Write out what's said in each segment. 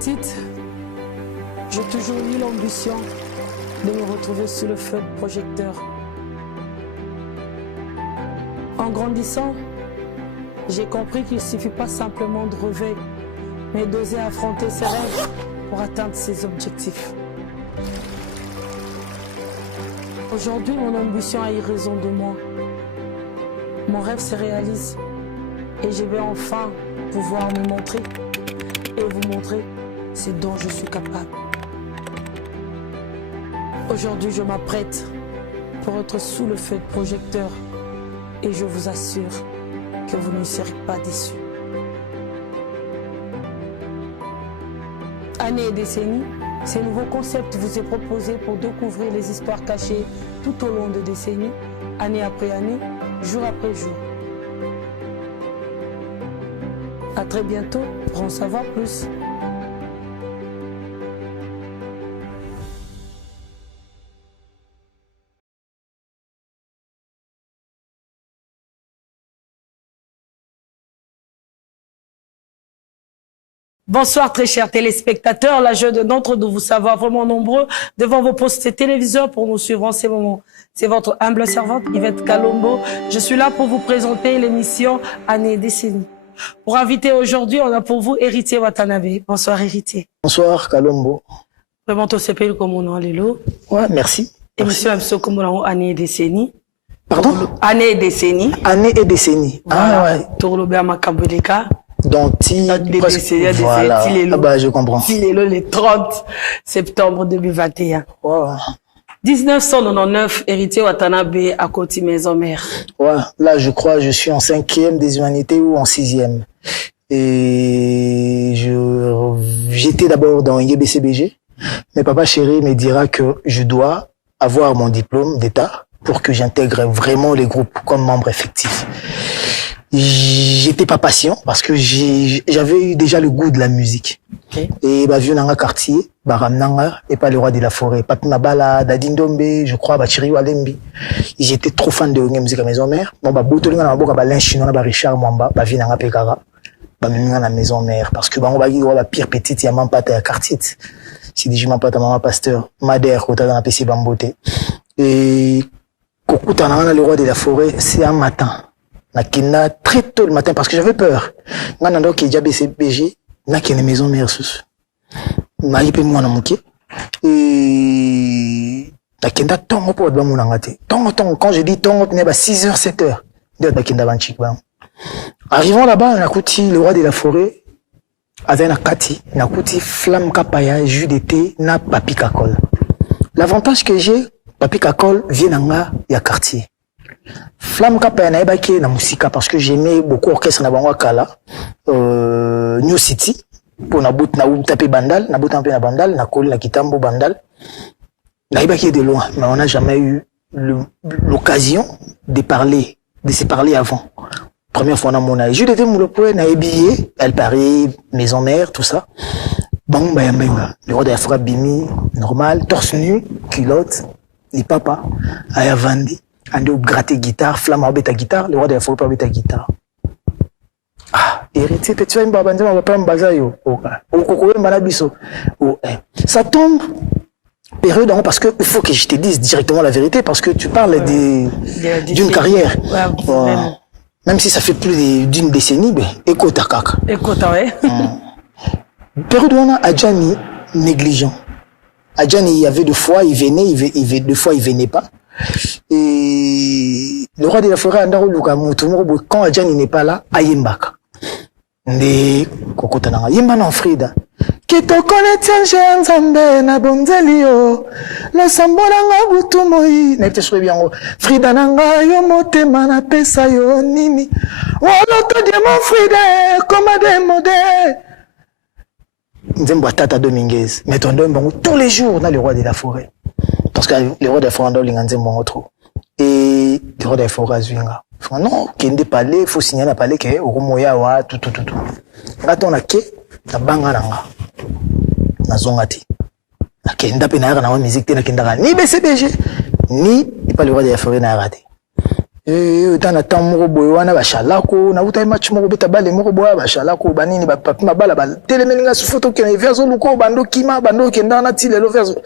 petite, j'ai toujours eu l'ambition de me retrouver sous le feu de projecteur. En grandissant, j'ai compris qu'il ne suffit pas simplement de rêver, mais d'oser affronter ses rêves pour atteindre ses objectifs. Aujourd'hui, mon ambition a eu raison de moi. Mon rêve se réalise et je vais enfin pouvoir me montrer et vous montrer ce dont je suis capable. Aujourd'hui, je m'apprête pour être sous le feu de projecteur et je vous assure que vous ne serez pas déçus. Années et décennies, ce nouveau concept vous est proposé pour découvrir les histoires cachées tout au long de décennies, année après année, jour après jour. À très bientôt pour en savoir plus. Bonsoir très chers téléspectateurs, la joie de notre de vous savoir vraiment nombreux devant vos postes téléviseurs pour nous suivre en ces moments. C'est votre humble servante Yvette Kalombo. Je suis là pour vous présenter l'émission Années et décennies. Pour inviter aujourd'hui, on a pour vous Héritier Watanabe. Bonsoir Héritier. Bonsoir Kalombo. Vraiment tout s'appelle comme on a l'élo. Ouais, merci. Émission Amso comme on a Années et décennies. Pardon? Années et décennies. Années et décennies. Voilà. Ah ouais. Tourlobé Makambeleka. Donc, voilà. Ah bah, je comprends. Le 30 septembre 2021. Wow. 1999, Héritier Watanabe à Koti Maison Mère. Ouais, là, je crois, je suis en 5e des humanités ou en 6e. Et j'étais d'abord dans YBCBG. Mais papa chéri me dira que je dois avoir mon diplôme d'État pour que j'intègre vraiment les groupes comme membre effectif. J'étais pas patient parce que j'avais eu déjà le goût de la musique. Okay. Et bah vieux nanga quartier, bah ramnanga et pas le roi de la forêt, Papi Mabala, Dadindombe, je crois bah Chiri Walembi. J'étais trop fan de musique à maison mère. Bon bah botolinga na boka bah l'inchino bah Richard Mwamba, bah vieux nanga Pekara, bah minga na maison mère parce que bah on va dire bah pire petite ya mampata ya quartier. Si dit je mampata maman pasteur, madère kota na PC Bambote. Et kokuta na le roi de la forêt, c'est un matin. Nakina très tôt le matin parce que j'avais peur. Ngana ndo ki déjà BCBG, nakina maison mère sus. Na yipe mwana muke. Et nakina tongo pour ba muna ngate. Tongo quand je dis tongo ne ba 6h 7h. De nakina banchik ba. Arrivant là-bas, on a écouté le roi de la forêt. Azena Kati, on a écouté flamme kapaya, jus d'été, na papi kakol. L'avantage que j'ai, papi kakol vient nanga ya quartier. Flamme Kapaya na ebaki na musika parce que j'aimais beaucoup orchestre na bango kala New City pour na bout na taper bandal na bout un peu na bandal na koli na kitambo bandal na ebaki de loin mais on n'a jamais eu l'occasion de se parler avant. Première fois dans mon âge je l'étais mon poète na ebillé elle Paris maison mère tout ça bon bah le roi de la forêt bimi normal torse nu culotte ni papa aya vandi ando gratter guitare, flamme à bêta guitare, le roi de la forêt pas bêta guitare. Ah, héritier, tu vas me babander, on va pas me basayo. Ça tombe, période, parce que il faut que je te dise directement la vérité, parce que tu parles d'une carrière. Ouais, même si ça fait plus d'une décennie, ben, écoute, kaka. Écoute, ouais. Période où on a Adjani négligent. Adjani, il y avait deux fois, il venait, deux fois, il venait pas. Et le roi de la forêt quand Adjani n'est pas là Ayembaka ne kokota nanga yemba na Frida que to connaître Jean Zambé na bonzelio le sambona nga butumoi na te sobe yango Frida nanga yo motema na pesa yo nini wala to de mon Frida comme des modèles Nzembo Tata Dominguez mais ton don tous les jours dans le roi de la forêt. Parce que les rois de forêt ont trop. Et les rois de forêt ont non, qui ne parle, il faut signaler à parler que au Romoya wa tout. Là on a que la banga nanga. Na zongati. Na kenda pe na musique te na kenda ni BCBG ni pas le roi de la forêt na raté. Dans le temps, moko boy wana ba shalako, na uta match moko beta bale moko boy ba shalako, banini ba papi mabala ba telemeninga su photo ke verso luko bando kima bando ke ndana ti lelo verso.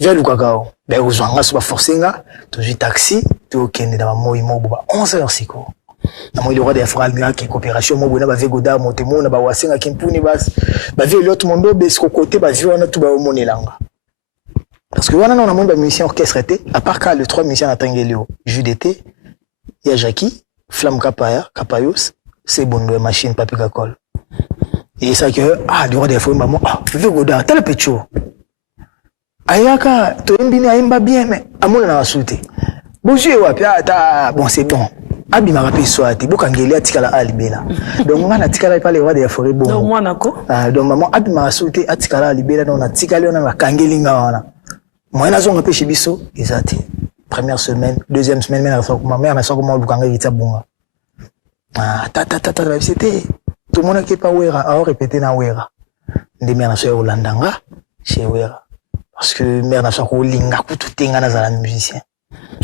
Vers lukakao. Ba uzanga su ba forcenga, to ju taxi, to kende na moi mobo ba 11h siko. Na moi le roi de Fralga qui coopération mobo na ba vegoda motemo na ba wasenga kimpuni bas. Ba vie l'autre monde be sko côté ba vie wana tu ba monelanga. Parce que wana on a monde ba musicien orchestre était à part que le 3 musiciens à Tangelio, jus d'été. Il y a Jackie, Flamme Kapaya, Kapayos, c'est bon de machine papi kakol. Et ça que du roi des fous maman veux goda tel pecho. Ayaka to mbini aimba bien mais amona na wasute. Bonjour wapi ta bon c'est bon. Abi ma rapé soati bokangeli atikala alibela. Donc ngana tikala pa le roi des forêts bon. Donc moi nako. Donc maman abi ma wasute atikala alibela donc na tikala na kangeli ngana. Moi na zonga pe chez biso ezati. Première semaine, deuxième semaine, ma mère n'a pas comment vous gagner vite bonga. Ah, c'était tout le monde qui est pas ouera, a répété na ouera. Des mères n'a pas Holandanga, chez ouera. Parce que mère n'a pas linga tout tenga na zala musicien.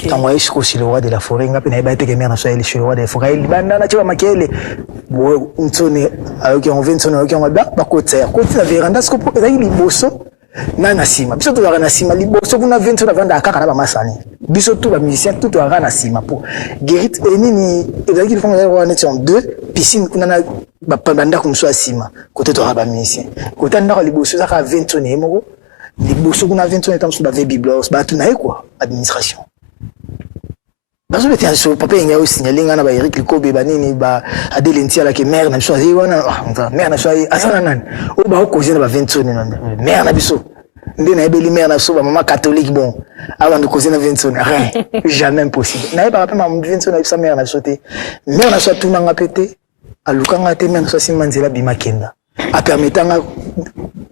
Quand moi je suis le roi de la forêt, nga pe na ba que mère n'a pas le roi de la forêt, il banda na tiwa makele. Bo ntone avec on vient ntone avec on ba côté la véranda ce que il liboso. Nana sima biso to na sima liboso kuna vento na vanda akaka na ba masani biso to ba musicien tout to na sima po Guérit nini ezaki le fond ya net en deux piscine kuna na ba banda kumso sima côté to ba musicien côté ndako liboso za ka vento ne moko liboso kuna vento na tamso ba biblos ba tunaye quoi administration bazo beti anso papa yenga o signalinga na ba Eric Likobe ba nini ba Adelentia la ke mère na biso ayi wana mère na so ayi asana nani o ba ko zina ba 20 nani mère na biso ndé na ebeli mère na so ba maman catholique bon avant de causer na 20 rien jamais impossible na ba papa maman 20 na biso mère na sauté mère na so tunanga pété alukanga te mère na so simanzela bima kenda a permetanga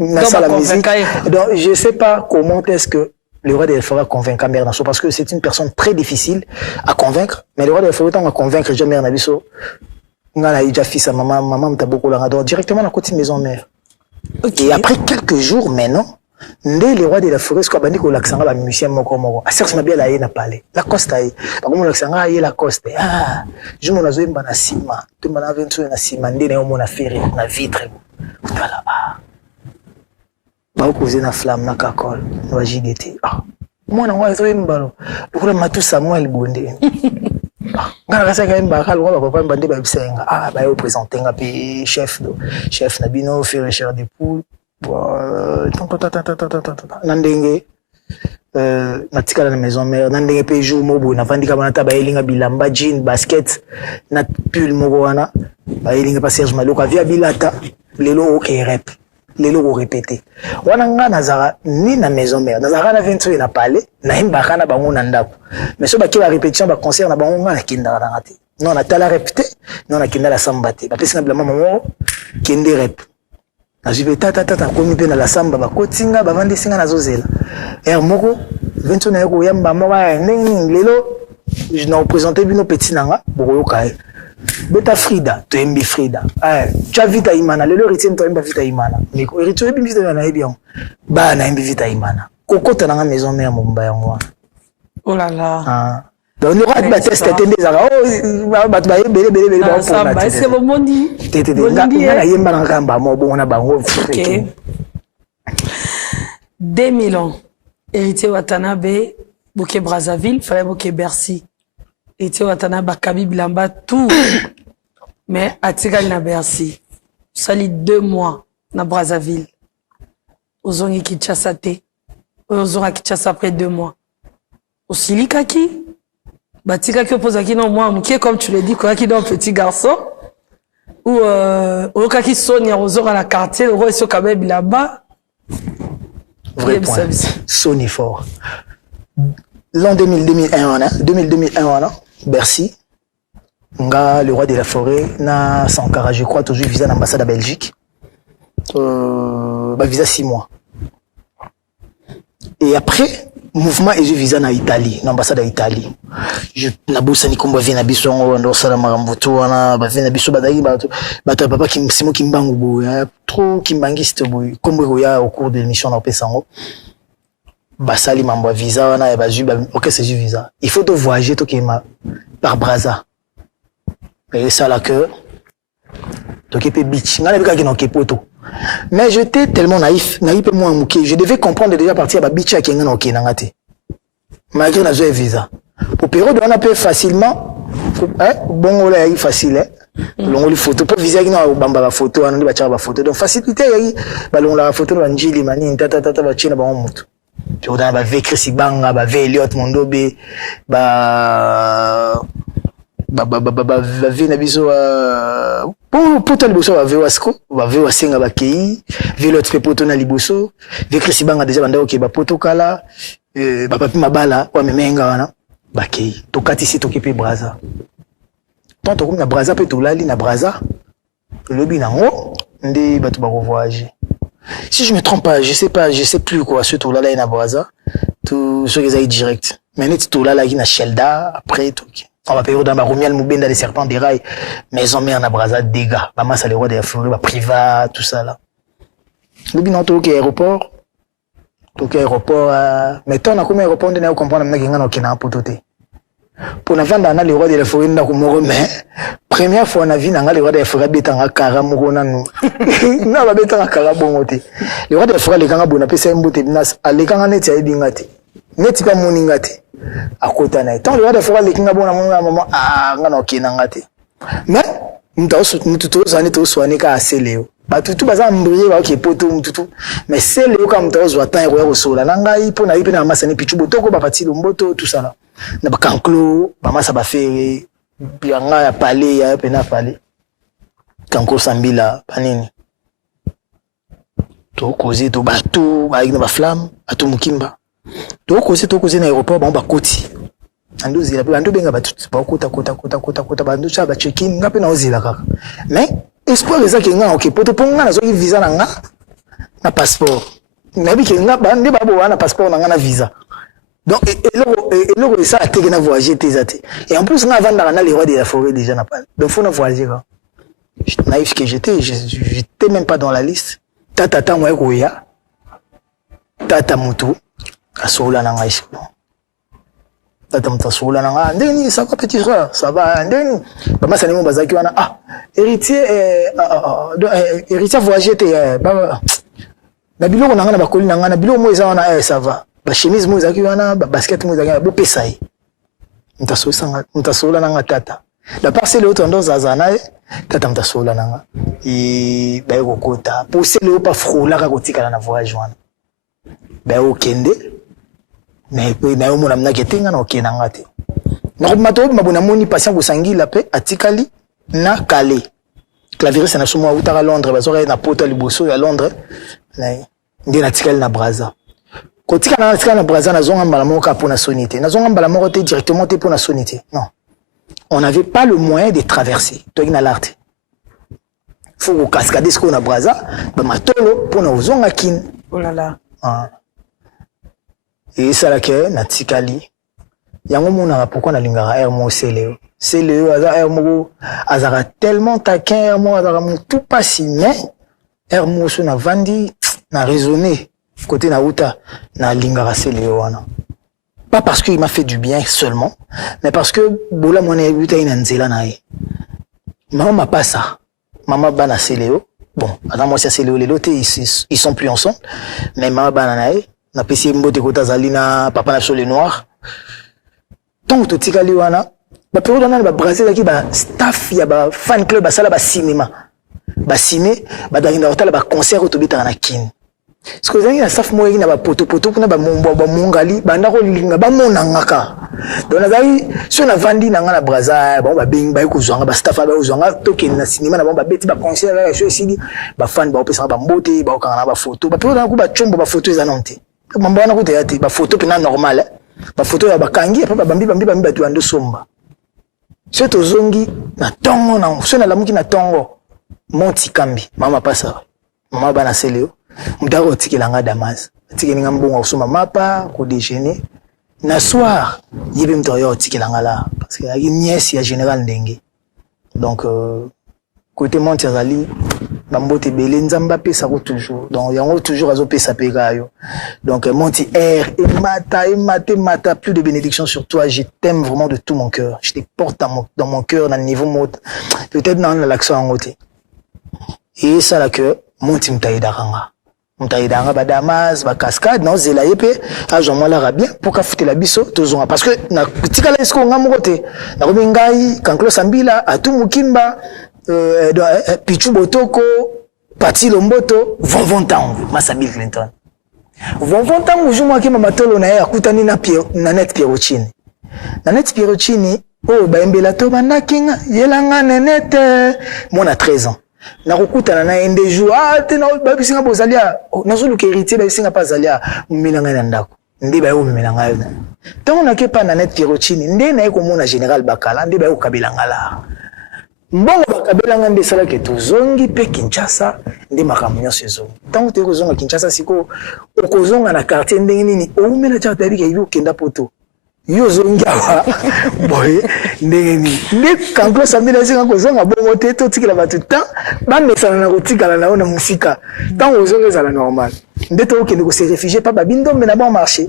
na sala musique donc je sais pas comment est-ce que le roi des forêts convaincre Mère Nassau parce que c'est une personne très difficile à convaincre, mais le roi des forêts à convaincre jamais Mère Nassau. On a déjà fils à maman t'a beaucoup la directement à côté de maison mère. Okay. Et après quelques jours maintenant, le roi de la forêt ce qu'on a dit que l'accent la musicien moko a certes bien la na parler. La coste par contre l'accent la coste je m'en azo mba na sima, tu m'en avais na sima ndé na mon affaire na vitre. Voilà. Ba causer na flamme na kakol na JDT mwana ngwa zo mbalo ukula matu Samuel Bonde ngala kasa ka mbaka lo papa mbande ba bisenga ba yo présenter nga pe chef na bino faire cher de poule nandenge na tikala na maison mère nandenge pe jour mobo na vandika bana ta ba elinga bilamba jean basket na pull mobo wana ba elinga pa Serge Maloko via bilata lelo OK rep lelo répété wana nga nazara ni na maison mère nazara na 20 na parler na imbaka na bango na ndako mais so ba ki la répétition ba concert na bango nga na kinda na ngati non na tala répété non na kinda la samba te ba pesa na bla maman kende rep na jibe tata komi pe na la samba ba kotinga ba vandi singa na zozela moko 20 na yako yamba moka ndenge lelo je na représenter bino petit nanga boko kai Beta Frida, tu aimes Frida. Tu as vu ta imana. Le héritier, tu aimes vita imana. Mais le héritier, tu aimes vita imana. Bien. Bah, na aimes vita imana. Coco, tu as la maison mère, mon bain, moi. Oh là là. Donc, le roi de Baptiste, tu as des arabes. Oh, bah, tu vas y belé. C'est bon, mon dit. Tu es bon, on a bango. Ok. 2000 ans. Héritier Watanabe, Bouquet Brazzaville, fallait Bouquet Bercy. Héritier Watanabe, Kabi Blamba, tout. Mais Atigal na Bercy. Sali 2 mois na Brazzaville. Ozongi Kinshasa te. Ozonga Kinshasa après 2 mois. Osili kaki. Batika ki opozaki non moi, mouké comme tu le dis, quoi qui dans un petit garçon. Ou okaki Sonia ozonga la quartier, le roi est Kabeb là-bas. Vrai point. Sony fort. L'an 2001, Bercy. Nga, le roi de la forêt, na Sankara, je crois, toujours visa l'ambassade à Belgique. Visa 6 mois. Et après, mouvement et je visa na Italie, l'ambassade à Italie. Je na bossa ni komba vina biso ndo sala maramboto wana ba vina biso badaki bato papa ki simo kimbangu boya trop kimbangiste boy kombo ya au cours de l'émission na pesango. basali mambo visa wana ba ju OK c'est visa il faut te voyager to kema par Brazza et ça là que to kepe beach ngana bika kino kepoto mais j'étais tellement naïf moi mouké je devais comprendre déjà partir ba beach ya kenga na okena ngate malgré na zo visa pour période on a peut facilement bon là facile longo li photo pour visa kina bamba ba photo ana ba cha ba photo donc facilité yi ba longo la photo ba njili mani tata ba china ba mutu puis on va vécre si banga ba Elliot Mondobe ba vina biso pour tout liboso va vewasko va vewasenga ba kei Elliot pe poto na liboso vécre si banga déjà banda OK ba poto kala ba papi mabala wa memenga wana ba kei to katisi to kepe Brazza tant comme na Brazza pe to lali na Brazza lobi nango ndi batu ba voyager. Si je me trompe pas, je sais plus quoi, ce tour là il y a Brazza, tout ce qui est direct. Mais net tour là il y a Shelda après tout. On va payer dans ma Romial Moubenda des serpents des rails, maison mère na Brazza dégâts. Maman ça les rois des forêts, bah privat, tout ça là. Le bilan tout aéroport. Tout aéroport mais toi on a combien aéroport on a comprendre maintenant qu'il y a un Kenya pour tout. Pour na vanda na les rois de la forêt na kumoro mais première fois na vie na les rois de la forêt betanga kara moko nanu na ba betanga kara bongo te les rois de la forêt les kanga bona pesa mbote binas alekanga neti ya binga te neti pa moninga te akota na tant les rois de la forêt les kanga bona monga maman ngana okina ngate mais mutu to zani to soane ka aseleo ba tutu baza mbriye ba kepoto mutu mais c'est le comme to zo atan ro sola nanga ipo na ipo na masani pichu botoko ba pati lomboto tout ça là na ba kanklo ba masa ba fere bianga ya palais ya pena palais kanko sambila panini to kozi to batu ba ina ba flamme atu mukimba to kozi na aéroport ba koti ando zila pe ando benga batu ba kota ba ando cha ba check-in ngape na ozila kaka mais espoir eza ke nga OK poto ponga na zo visa na nga na passeport na bi ke nga ba nde ba bo wana passeport na nga na visa. Donc, et là, ça a été que voyager tes athées. Et en plus, on a vendu les rois de la forêt déjà. Donc, il faut voyager. Naïf que j'étais même pas dans la liste. Tata moi koya. Tata mutu. Asola nanga ici. Tata mutu asola nanga. Ndeni, ça va petit frère, ça va. Ndeni. Maman ça n'est bazaki wana. Héritier voyager tes na biloko nanga na bakoli nanga na biloko mo eza wana ça va. Ba chemise mo ezaki wana ba basket mo ezaki bo pesa yi mutasola nanga tata la parcelle autre ndo zazana tata mutasola nanga e ba yoko kota pour celle pas frôla ka kotika na voyage wana ba okende na pe na yo mona mna ketenga na okena ngate na ko mato mabona moni patient ko sangila pe atikali na Calais clavier c'est na somo utaka Londres bazora na poto liboso ya Londres na ndi na tikali na Brazza. Quand tu as na Brazza na zonga mbala moko pour na sonité na zonga mbala moko directement pour na sonité non on n'avait pas le moyen de traverser toi na l'art faut cascader ce qu'on a Brazza ba matolo pour na zonga kin oh là là et ça là que na tikali yango mona pourquoi na lingara air mo c'est le air mo azara tellement taquin air mo azara tout pas si mais air mo so na vandi na raisonner côté na uta na lingara wana pas parce qu'il m'a fait du bien seulement mais parce que bola mona uta ina nzela nae maman pas ça maman bana Céléo bon avant moi c'est Céléo les lotés ils sont plus ensemble mais maman bana nae na pesi mbote kota zalina papa na sur les noirs donc to tikali wana ba période na ba Brazil ki ba staff ya ba fan club ba sala ba cinéma ba ciné ba dalinda hôtel ba concert otobita na kin. Ce que vous avez, staff moi na ba poto kuna ba mongali banda ko linga ba monangaka. Donc nazali so na vandi na nga na Brazza bon ba bing ba ko zwanga ba staff ba zwanga token na cinéma na bon ba beti ba concert la so sidi ba fan ba opesa ba mbote ba okanga na ba photo ba période na ko ba chombo ba photo za nonte. Mamba na ko te ba photo pena normal ba photo ya ba kangi pa ba bambi ba tu ando somba. C'est ozongi na tongo na so na lamuki na tongo monti kambi mama pasa mama bana Céléo mudako tikilanga Damas tikilinga mbongo kusoma mapa ko déjeuner na soir yebe mtoyo tikilanga la parce que y a nièce ya général Ndenge donc côté Montiazali bambote belé nzamba pesa ko toujours donc yango toujours azo pesa pega yo donc monti air et mata plus de bénédictions sur toi, je t'aime vraiment de tout mon cœur, je te porte dans mon cœur dans le niveau mode peut-être dans l'accent en côté et ça là que monti mtaïdaranga ba damas ba cascade non zela yepé a jean moi la bien pour ka foutre la biso tozonga parce que na tika la esko nga mokote na ko ngai kanklo sambila atu mukimba Pichu Botoko, Pati Lomboto, Von Tango, Massa Bill Clinton. Von Tango, je m'en ma matolo na akutani na Nanette Pierocini. Nanette Pierocini, oh, Mbelato, Banaking, Yelanga Nanette, moi on a 13 ans. Na rukuta na ende jou, tena babisinga bozalia, nazo luke héritier babisinga pas zalia, milanga na ndako. Ndi ba yo milanga yo. Tant on a ke pa Nanette Pierocini, ndi na ko mona général Bakala, ndi ba yo kabelanga la. Mbongo bakabelanga nde sala ke tozongi pe Kinshasa nde makambo nyonso ezongi ntango te kozonga Kinshasa siko okozonga na quartier ndenge nini oumela cha tabika hivi okenda poto yo zongi awa boye ndenge nini nde kanklo samedi zinga kozonga bongo te to tikela batu ta ba mesana na kotikala na ona musika ntango ozonga ezala normal nde to okende ko se réfugier pa babindo mais na bon marché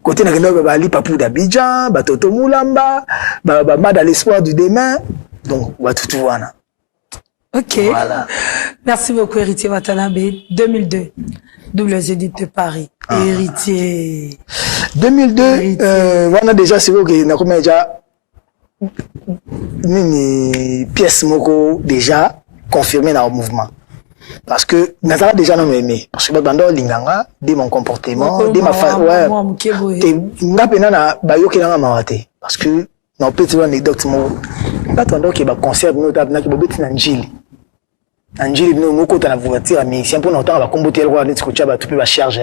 côté na kendo ba ali papou d'Abidjan ba Toto Mulamba ba mada l'espoir du demain. Donc, on va tout voir. Ok. Voilà. Merci beaucoup, Héritier Watanabe. 2002, double édite de Paris. Héritier. 2002, voilà déjà, c'est vrai que nous avons déjà une pièce moko déjà confirmée dans le mouvement. Parce que nous avons déjà nous aimé. Parce que dans le linganga, dès mon comportement, dès ma façon, ouais. Parce que non peut-être une anecdote mo pas tandis que ba concert no tabna ki bobeti na njili no moko ta na voiture mais si un peu longtemps ba komboter roi neti ko tshaba tupe ba charge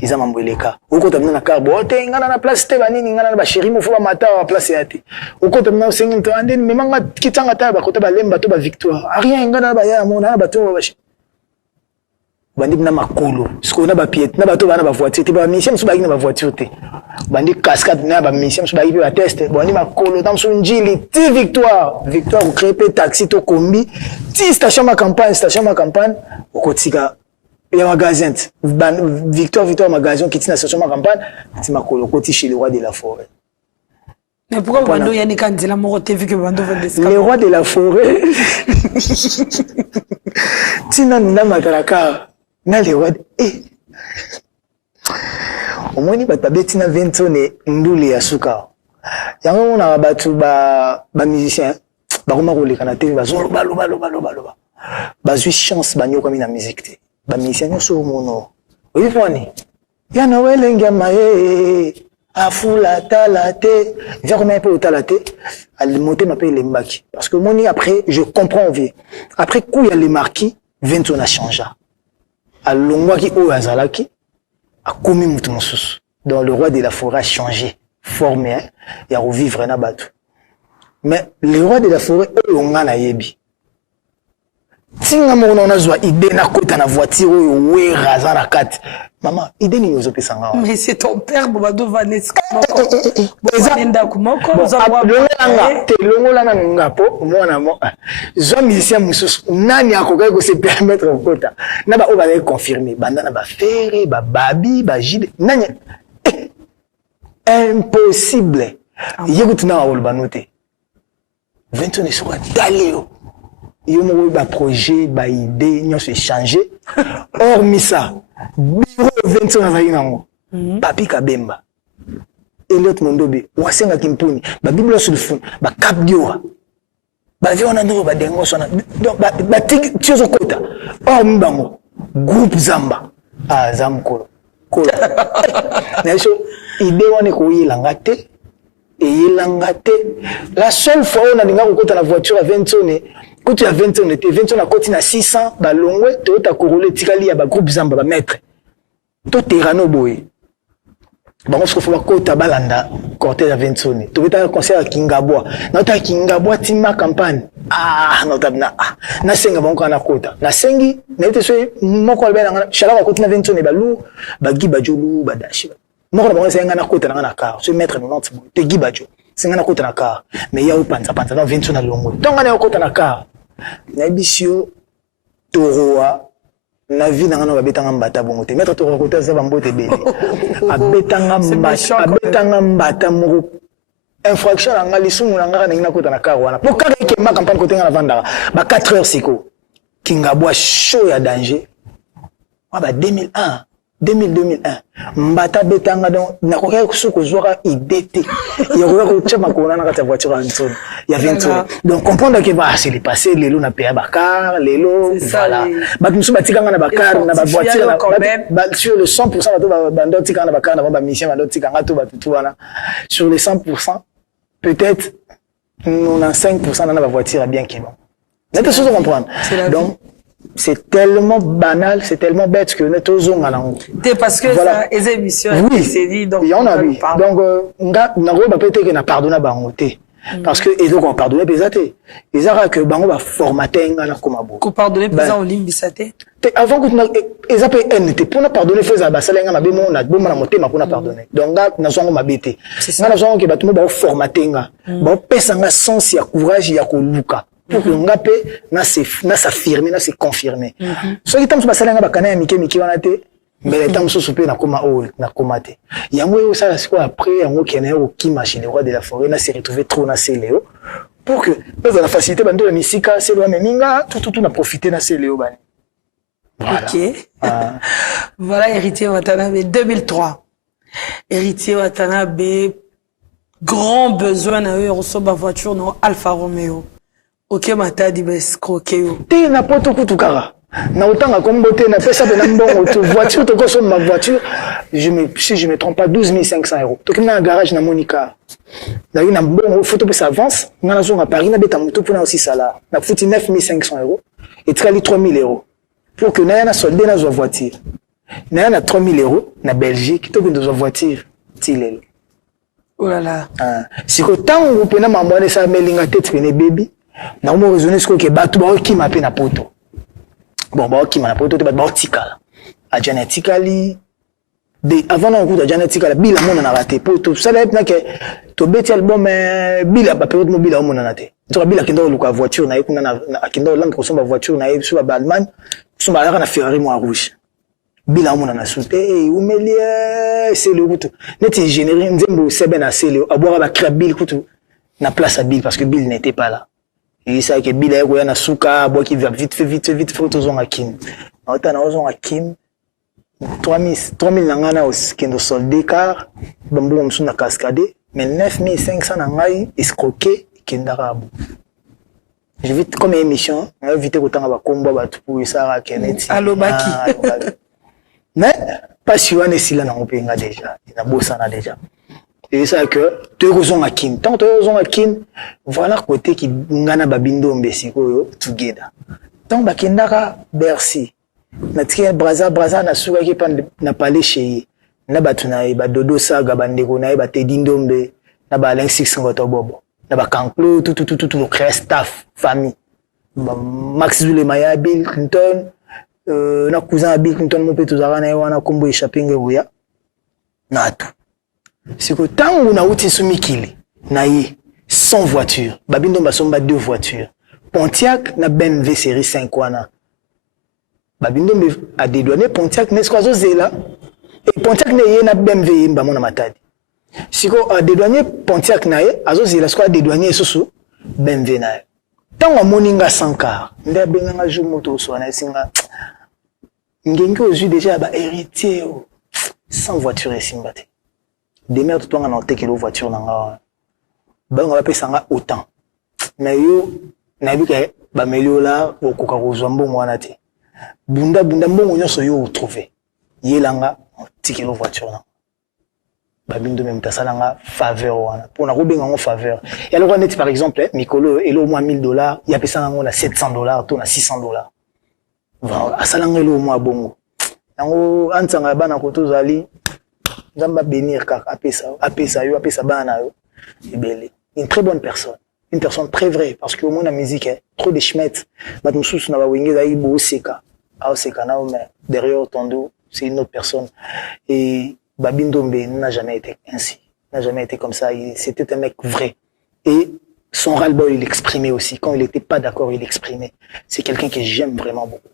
ils amambo eleka oko tamna na carbo te ngana na place te banini ngana na ba chéri mo fo ba mata ba place yate oko tamna sengi to ande mais manga kitanga ta ba kota ba lemba to ba victoire rien ngana ba ya mona ba to ba bandi na makolo siko na ba pied na ba to ba na ba voiture te ba mission so ba na ba voiture te bandi cascade na ba mission so ba ibi ba test bandi makolo dans son njili ti victoire ou créer taxi to combi ti station ma campagne okotika ya magasin victoire magasin qui tina station ma campagne ti makolo koti chez le roi de la forêt. Mais pourquoi Bando yani kandila moko te vu que Bando vend des le roi de la forêt tina na mataraka na le roi omoni bato babetina ventone ndule ya suka yango mona batu ba musicien bakoma koleka na tv bazoloba loba bazwi chance banyokami na musique te ba musicien nyonso omono oyifoni yana welenge maye afula tala te vient comment peut tala te al monter ma paye les mbaki parce que moni après je comprends vie après coup il y a les marquis ventone a changé alongwa ki o azalaki a commis mutu mosusu donc le roi de la forêt a changé formé et a revivre na bato mais le roi de la forêt oyo nga na yebi tinga mo na zwa idée na kota na voiture oyo we raza na kati maman idée ni yozo pesanga mais c'est ton père Bobado Vanessa moko nenda kumoko za longa te longola na ngapo mwana mo zo musicien mususu nani akoka ko se permettre kota na ba o ba confirmer banda na ba fere ba babi ba jide nani impossible yekutina wa olbanote 21 sur dalio yo mo ba projet ba idée nyo se changer hormis ça bureau 21 na nango papi kabemba Elliot Mondobe wasenga kimpuni ba biblia sulfun ba kapdiwa ba viona ndo ba dengo sona donc ba tiozo kota mbango groupe zamba zamkolo na so idée wane ko yilanga te la seule fois on a ninga kokota na voiture à 20 tonnes quand tu as 20 tonnes te 20 tonnes à côté na 600 ba longwe Toyota Corolla tikali ya ba groupe zamba ba maître to terrano boy bango soko fa kota balanda cortège à 20 tonnes to beta concert à Kingabwa na ta Kingabwa tima campagne no tabna na senga bango na kota na sengi na ite so moko albe na chala ba kota na 20 tonnes ba lu ba giba jolu ba dashi moko na bango senga na kota na car so mettre 90 te giba jo senga na kota na car mais ya upanza panza na 20 tonnes na longo tonga na kota na car na bisio toroa na vie na ngana babetanga mbata bongo te maître toroa kota za bambote bele abetanga mbata moko infraction na ngali sumu na ngaka ninga kota na karo wana po kaka ke ma campagne kotenga na vandaka ba 4 heures siko kingabwa show ya danger ba 2001 mbata betanga donc nakoka kusuko zwaka idée yakoka ko chama ko na kata voiture en zone ya 20 donc comprendre que va c'est le passé lelo na payer bakar lelo voilà ba musu batikanga na bakar na ba voiture sur le 100% ba bando tikanga na bakar na ba mission bando tikanga to batutu wana sur les 100% peut-être 95% na ba voiture bien qui bon là tu sais comprendre donc c'est tellement banal, c'est tellement bête que nous tous on a parce que voilà. Ça les émissions oui. C'est dit donc on a vu donc nga na peut-être que na pardonner bangoté parce que et donc on pardonner pesaté ils a que bango va formater nga na komabo ko pardonner pesa on limbisaté avant que ils appellent NT pour na pardonner feza ba salenga mabe mo na bomba na motema pour na pardonner donc nga na zongo mabete nga na zongo ke batumo ba formater nga ba pesa nga sens ya courage ya koluka pour que ngape na s'affirmer na se confirmer so ki tamso basalenga bakana ya miki wana te mais le temps so pe na koma o na komate yango yo ça c'est quoi après yango kena o ki machine roi de la forêt na se retrouver trop na Céléo pour que dans la facilité bando la misika c'est loin minga tout na profiter na Céléo bani voilà. OK voilà héritier Watanabe 2003 héritier Watanabe grand besoin na eux reçoit ba voiture non Alfa Romeo. OK matadi ba escroquer te na poto kutukara na otanga kombo te na pesa be na mbongo to voiture to koso ma voiture si je me trompe pas 12 500 euros to kina garage na Monica na ina mbongo photo pe ça avance na la zone à Paris na beta moto pour na aussi sala na futi 9 500 euros et trali 3 000 euros pour que na soldé na zo voiture na 3 000 euros na Belgique to que zo voiture tilelo oh là là si ko tango pe na mambo ça melinga tête ne baby na mo raisonner ce que batu ba ki ma pe na poto bon ba ki ma na poto te ba tikala a genetically de avant na ko genetically bila mona na raté poto ça là na que to beti album bila ba période mobile o mona na te to bila kindo luka voiture na yekuna na kindo lang ko somba voiture na yesu ba Allemagne somba la na Ferrari mo rouge bila mona na soute umelie c'est le route net ingénierie nzembo sebe na sele aboira ba créer bill kutu na place à bill parce que bill n'était pas là. Et ça que Bill est goya na suka bois qui va vite fait photos en akim. Autant na a kim 3000 nangana os kendo soldé car bambo msu na cascade mais 9500 nangai escroquer kendarabu. J'ai vite comme émission, on a vite autant ba kombo ba tupu ça keneti. Allo baki. Mais pas si on est si là na openga déjà. Na bossa na déjà. Et ça que tu raison à Kim tant tu raison à Kim voilà côté qui ngana babindo mbesiko yo together tant bakendaka Bercy na tia braza na suka ki pan na palais chez na batuna ba dodo saga bandeko na ba Teddy Ndombe na ba Alain 6 ngoto bobo na ba Kanklo tout le créer staff famille Max Zulema ya Bill Clinton na cousin Bill Clinton mo pe tozara na wana kombo échappé ngoya na tout. C'est que tant on a outil soumikili na yi sans voiture babindo basomba 2 voitures Pontiac na BMW série 5 wana babindo a dédouané Pontiac n'est quoi zela et Pontiac ne yi na BMW mba mona matadi siko a dédouané Pontiac na ye azozela quoi dédouané soso BMW na tant on moninga 100 car nda benga jo moto so na singa ngengi ozu déjà ba héritier sans voiture simbate demain tout on a noté que la voiture n'a ba nga ba sanga autant mais yo na bi ka ba melio la okoka kozwa mbongo wana te bunda mbongo nyonso yo trouver yelanga tiki la voiture na ba bindo même tasalanga faveur wana pour na robenga ngo faveur et alors net par exemple mikolo et au moins $1000 ya pesa ngo na $700 to na $600 voilà asalanga le au moins bongo yango antsanga bana ko tozali Zamba bénir car apesa bana yo ebele une très bonne personne, une personne très vraie parce que au monde la musique est trop de schmettes batmususu na ba wenge za ibo seka na mais derrière ton dos c'est une autre personne et Babindombe n'a jamais été ainsi, n'a jamais été comme ça, c'était un mec vrai et son ras-le-bol il exprimait aussi quand il était pas d'accord il exprimait. C'est quelqu'un que j'aime vraiment beaucoup.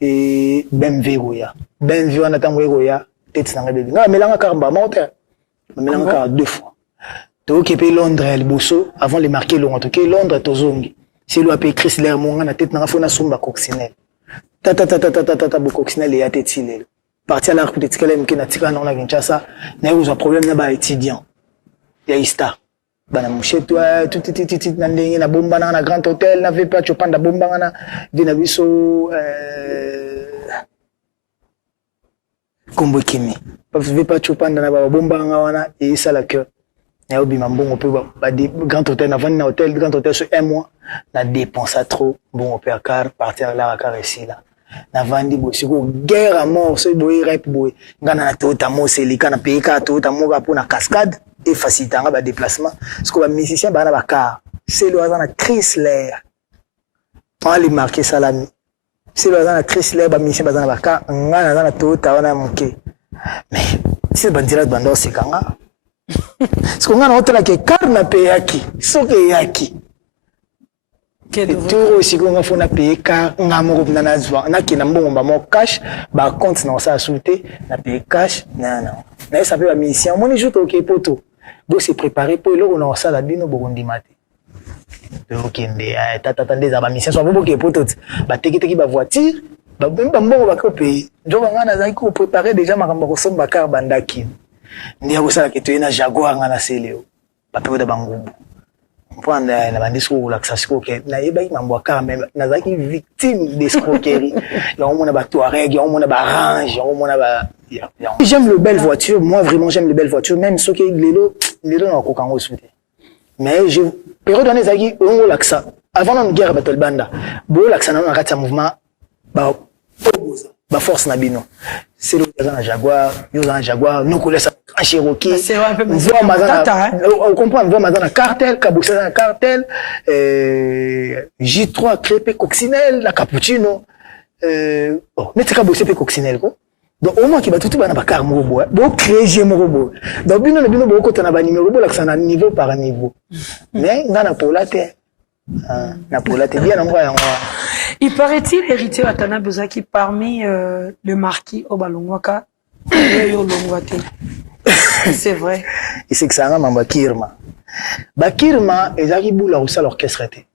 et BMV Goya. BMV on attend Goya, tête dans bébé. Non, mais là encore bah monte. Mais là encore 2 fois. Donc qui paye Londres le bosso avant les marquer le en tout cas Londres tozongi. C'est lui a payé Chrysler mon na tête na fona somba coccinelle. Ta coccinelle et a tête silel. Parti à la peut-être qu'elle aime que na tika na Kinshasa, na eu un problème na ba étudiant. Ya ista. Bana mouché toi tout na ndenge na bomba na grand hôtel na veut pas tu prendre bomba na vina biso kombo kimi. Pas veut pas tu prendre na bomba na wana et ça la cœur. Na obima mbongo pe ba grand hôtel na vendre na hôtel grand hôtel sur 1 mois na dépense trop bon on peut à car partir là à car ici là. Na vandi bo siko guerre à mort so boy rap boy ngana na tota mo selika na peka tota mo ka pona cascade et facilitanga ba déplacement parce que ba musicien ba na ba car c'est le hasard na Chrysler on les marquer salami c'est le hasard na Chrysler ba musicien ba na ba car ngana na tota wana moke mais c'est bandira bando c'est kanga parce que ngana otela ke car na peyaki so ke yaki tout aussi qu'on a fait payer car ngamo na nazwa na kina mbongo ba mo cash ba compte na ça souté na payer cash non mais ça peut la mission mon jour OK poto donc c'est préparé pour le on a ça la bino bokondi maté OK ndé tata des ba mission so bobo ke poto ba teki ba voiture ba mbongo ba ko payer donc ngana za ko préparer déjà makambo ko somba car bandaki ndiya ko sala ke to ina Jaguar ngana seleo ba pe da bangubu prendre la bandisco relaxation que na yeba mambo car même nazaki victime d'escroquerie ya on mona ba Touareg ya on mona ba Range ya on mona ba j'aime les belles voitures moi vraiment j'aime les belles voitures même ceux qui lelo na kokango souté mais je période donné zaki on relaxa avant la guerre battle banda bo relaxa na kati ya mouvement ba force na bino c'est le Jaguar yo na Jaguar nous connaissons un Cherokee voit mazana on comprend voit mazana cartel Kaboussa na cartel J3 crêpe coccinelle la cappuccino neti Kaboussa pe coccinelle ko donc au moins qui va tout ba na ba car mo bo bo créer je mo bo donc bino na bino bo ko tana ba numéro bo la na niveau par niveau mais ngana polate na polate bien ngwa yango. Il paraît-il, héritier Watana Bezaki, parmi le marquis Obalongwaka, c'est vrai. Et c'est que ça a un Kirma. Bakirma, Ezaki Boula aussi l'orchestre était.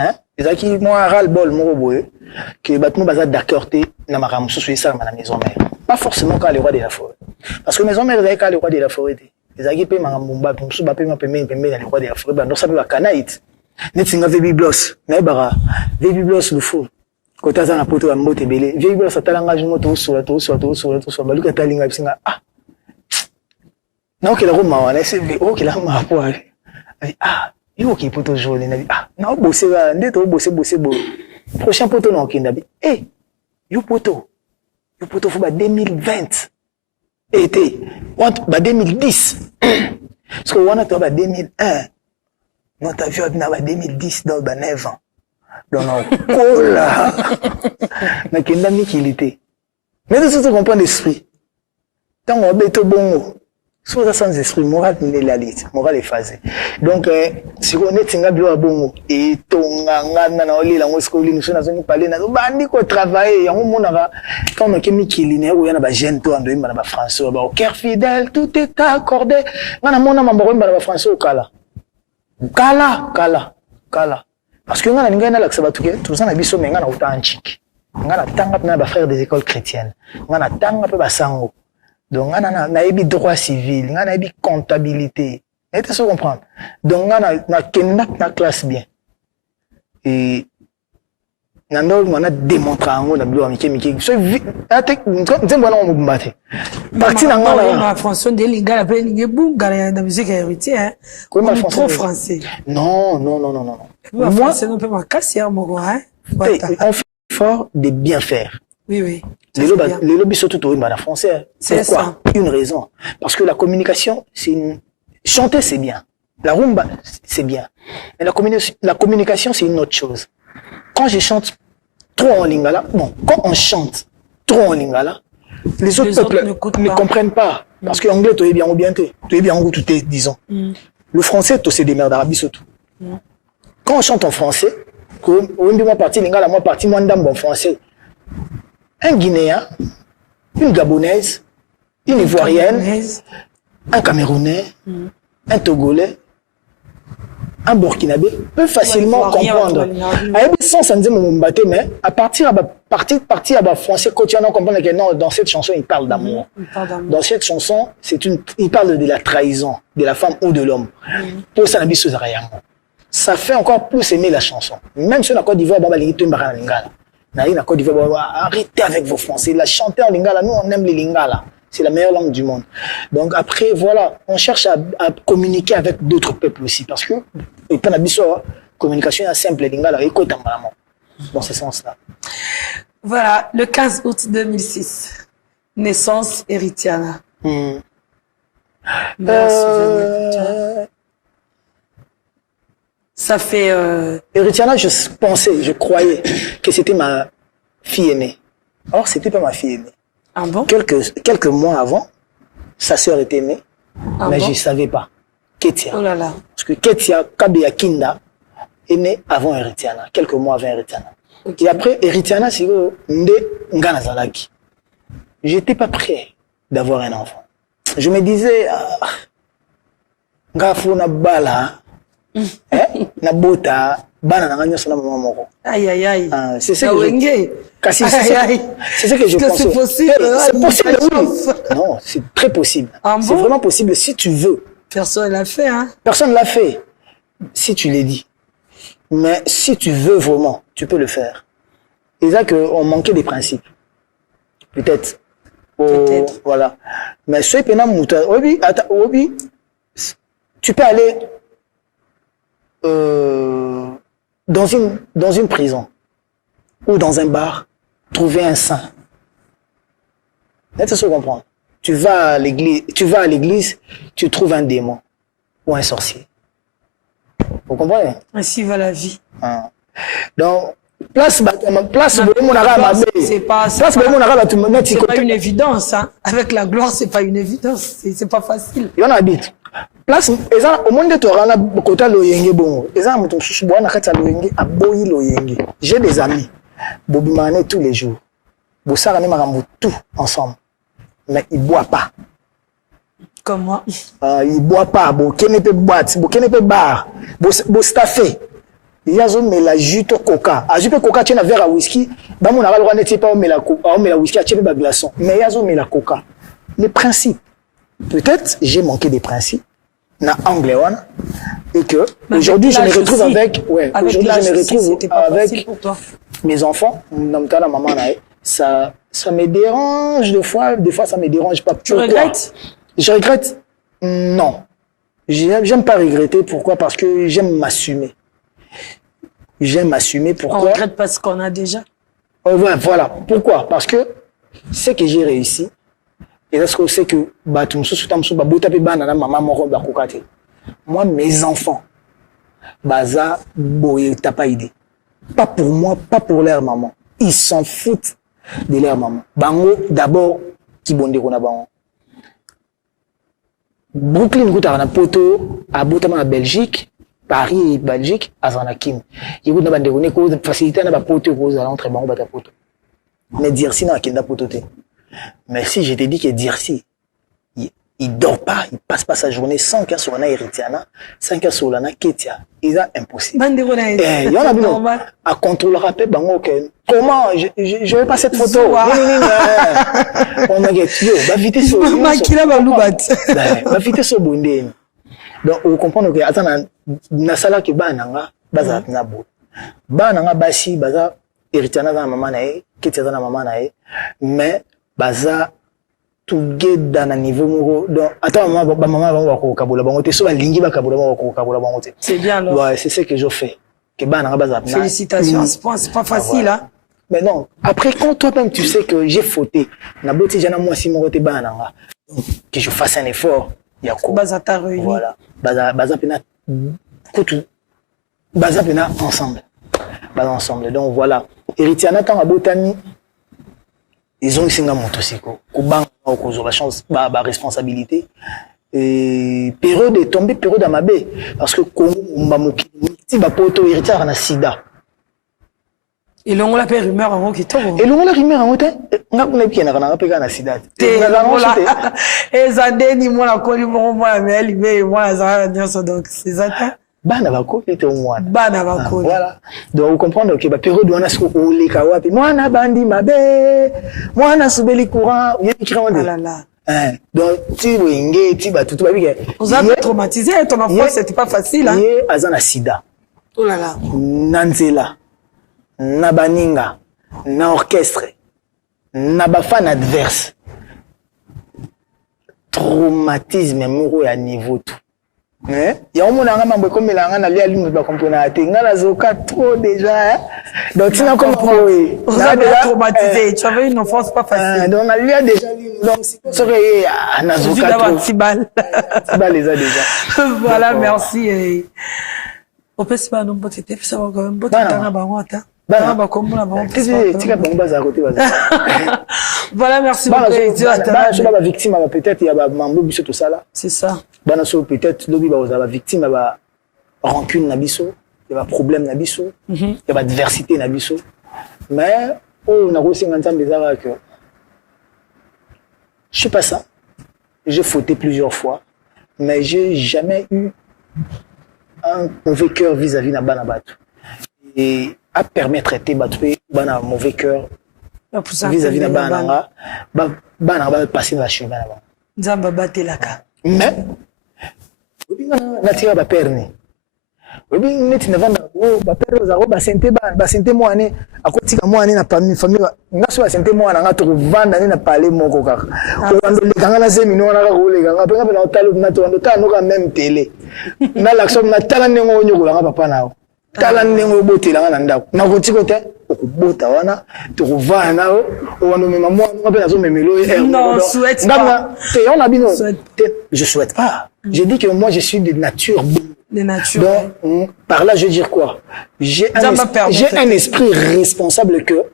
Hein? Ezaki, moi, ras-le-bol, mon robot, que les bâtiments basés d'accord, n'a pas ramoussé ça dans la maison mère. Pas forcément quand le roi de la forêt. Parce que maison mère, quand le roi de la forêt, Ezaki paye ma mumba, pour me payer ma paiement dans le roi de la forêt, donc ça peut être Kanaït. Netsinga baby bloss na bara baby bloss le fou kota za na poto ya mbote belé baby bloss atalanga jungo to so baluka talinga bisinga na okela roma wana c'est okela ma po yo ki poto jaune na na bosser ba ndeto bosser bo prochain poto na okenda bi yo poto fo ba 2020 été ba 2010 parce que wana to ba 2001 non, t'as vu, on a 2010 dans 9 ans. Donc, on là. Mais qu'il n'a mis qu'il était. Mais de ce qu'on comprend l'esprit. Tant on bête bon, soit ça sans esprit, moral n'est la liste, moral est phasé. Donc, si on est singa bio bon, et ton ngana na oli la ngoscoli, nous sommes parler, nous bandi ko travailler, y'a un monara, quand on a mis qu'il est, ou y'en a ba gêne toi, en deux, madame François, au cœur fidèle, tout est accordé. Ngana mona mambo, madame François, au kala. Kala. Parce que ngana ngana la sabatuke, tout ça na biso menga na utanchiki. Ngana tanga na ba frères des écoles chrétiennes. Ngana tanga pe ba sango. Donc ngana na ebi droit civil, ngana ebi comptabilité. Et tu sais comprendre. Donc ngana na kenak na classe bien. Et nando mona démontrer ngo na bilo amike. So atek nzembo na mubumbate. Parti na ngana François de Linga pe linge bungara na musique héritier hein. Comme trop français. Non. Moi c'est un peu ma casse mon hein. On fait fort de bien faire. Oui. Les lobbies sont tout au en français. C'est quoi? Une raison. Parce que la communication, chanter c'est bien. La rumba c'est bien. Mais la communication c'est une autre chose. Quand je chante trop en lingala, quand on chante trop en lingala, les autres peuples ne comprennent pas. Parce que l'anglais, tu es bien ou bien tu es bien ou tout est, disons. Le français, tu sais des merdes d'Arabie surtout. Quand on chante en français, moi parti lingala, moi parti moi d'âme en français. un Guinéen, une Gabonaise, une Ivoirienne, un Camerounais, un Togolais, un Burkinabé peut facilement comprendre. Mais à partir de français, quand on comprend que non, dans cette chanson, il parle d'amour. Dans cette chanson, il parle de la trahison de la femme ou de l'homme. Pour ça, ça fait encore plus aimer la chanson. Même si on a Côte d'Ivoire, arrêtez avec vos français. La chanter en lingala, nous on aime les lingala. C'est la meilleure langue du monde. Donc après, voilà, on cherche à communiquer avec d'autres peuples aussi. Parce que, et puis, la communication est simple, lingala, écoute dans ce sens-là. Voilà, le 15 août 2006, naissance Héritiana. Ça fait... Héritiana, je pensais, je croyais que c'était ma fille aînée. Or, c'était pas ma fille aînée. Ah bon? Quelques mois avant, sa sœur était née, mais je ne savais pas. Ketia. Oh là là. Parce que Ketia Kabeya Kinda est née avant Héritiana, quelques mois avant Héritiana. Okay. Et après, Héritiana, c'est Nde Ngana Zalaki. Je n'étais pas prêt d'avoir un enfant. Je me disais, Ngafo na bala, na bota, bana na nyoso na maman moko. Aïe aïe aïe. C'est ce que je pense. C'est possible. C'est possible, oui. Non, c'est très possible. C'est vraiment possible si tu veux. Personne l'a fait, hein. Personne l'a fait. Si tu l'as dit. Mais si tu veux vraiment, tu peux le faire. C'est ça qu'on manquait des principes. Peut-être. Peut-être. Voilà. Mais ce tu peux aller dans une prison ou dans un bar, trouver un saint. Est-ce que tu comprends? Tu vas à l'église, tu trouves un démon ou un sorcier. Vous comprenez? Ainsi va la vie. Donc, c'est pas une évidence, hein. Avec la gloire, c'est pas une évidence, c'est pas facile. Il y en habite. Place, au monde de Torana, Bokota Loyenge bon. J'ai des amis. Bobimane tous les jours. Bossara ne marambo tout ensemble. Mais il boit pas. Comme moi. Il boit pas. Bokene pe boîte, bokene pe bar. Bostaffé. Il y a zone la jus to coca. A jus pe coca tiens un verre à whisky. Ba mon ara le n'était pas on met la whisky tiens ba glaçon. Mais il y a zone la coca. Les principes. Peut-être j'ai manqué des principes. Na anglais one et que aujourd'hui je me retrouve avec aujourd'hui je me retrouve avec mes enfants namtala maman na ça me dérange des fois ça me dérange pas. Tu regrettes? Je regrette? Non, j'aime pas regretter. Pourquoi? Parce que j'aime m'assumer. Pourquoi? On regrette parce qu'on a déjà. Voilà pourquoi? Parce que ce que j'ai réussi. Et est-ce que c'est que moi, mes enfants, baza, boye, t'as pas idée. Pas pour moi, pas pour leur maman. Ils s'en foutent de leur maman. Bango, d'abord, qui bonde qu'on a bango. Brooklyn, goûte à poto, à Boutama, Belgique, Paris, Belgique, à Zanakim. Il goûte à bande qu'on facilité à poto, cause à l'entrée, bango, bata poto. Mais dire sinon, à Kenda poto. Mais si je te dis que Dirsi, il dort pas, il passe pas sa journée 5 heures sur l'ana Héritiana, 5 heures sur l'ana Ketia, il est impossible. Il y en a bien à contrôler un peu, comment, je veux pas cette photo. On a dit, yo, va vite sur Bondé. Donc, vous comprenez que, attends, na sala ki bananga, baza na bo. Bananga basi, baza Héritiana dans maman nae, Ketia dans maman nae, mais baza together na niveau moko. Donc attends maman va ko kabola bango te so ba lingi ba kabola ba ko kabola bango te. C'est bien alors. Ouais, c'est ce que je fais. Que bana baza. Félicitations, c'est pas facile hein. Mais non, après quand toi-même tu sais que j'ai fauté, na boti jana moi si moko te bana nga, que je fasse un effort, ya ko. Baza ta réuni. Voilà. Baza pena kutu. Baza pena ensemble. Baza ensemble. Donc voilà. Héritiana tant abotani ils ont eu un motosiko, la chance, la responsabilité. Et période est tombée, période à ma baie. Parce que comme on m'a moqué, si ma poto héritière en a sida. Et l'on l'a fait rumeur en qui tombe. Et l'on l'a rumeur en hôtel. On a bien na pega na sida. Et ça déni moi la coli moi mais elle mais moi ça donc c'est ça. Bana bako était au moins. Bana bako. Voilà. Donc vous comprenez que la période où on a ce qu'on les kawapi. Moi na bandi mabe. Moi na subeli courant. Il y a qui oh là là. Donc tu wenge tu ba tout ba bien. Vous avez traumatisé ton enfance c'était pas facile hein. Yé azana sida. Oh là là. Nanzela. Na baninga. Na orchestre. Na ba fan adverse. Traumatisme moro ya niveau tout. Il y a un moment où comme il a un allié à l'une de la communauté, il y a zoka trop déjà. Donc tu n'as comme vous avez traumatisé. Tu avais une enfance pas facile. Donc on a déjà donc si tu serais à zoka trop. Tibal. Tibal les a déjà. Voilà, merci. On peut se faire un peu de temps, ça va quand même pas tout dans la voilà, merci beaucoup. Victime peut-être il y a mambo biso tout ça là. C'est ça. Bana so peut-être lobi ba ozaba victime ba rancune na biso, il y a problème na biso, il y a adversité na biso. Mais on a aussi un ensemble des arts que je sais pas ça. J'ai fauté plusieurs fois, mais j'ai jamais eu un mauvais cœur vis-à-vis na bana batu. Et à permettre de traiter un mauvais cœur vis-à-vis de Bananga, Bananga passer dans la chemin là-bas. Nzamba batelaka. Mais, natira ba perni. Obi neti na vanda o ba perro za ba sente mo ane akotika mo ane na famille ngaso ba sente mo ane ngato vanda na parler moko kaka. Ko le kanga na semi no na ka ko le kanga pe na otalo na to ndo ta no ka même télé. Na l'action na tala nengo nyoko la papa nao. Tala nengo botela na ndako na kotiko te okubota wana tokuvana nao wana mema mwa ngape nazo memelo non souhaite pas on a bino je souhaite pas j'ai dit que moi je suis de nature donc par là je veux dire quoi j'ai un esprit responsable que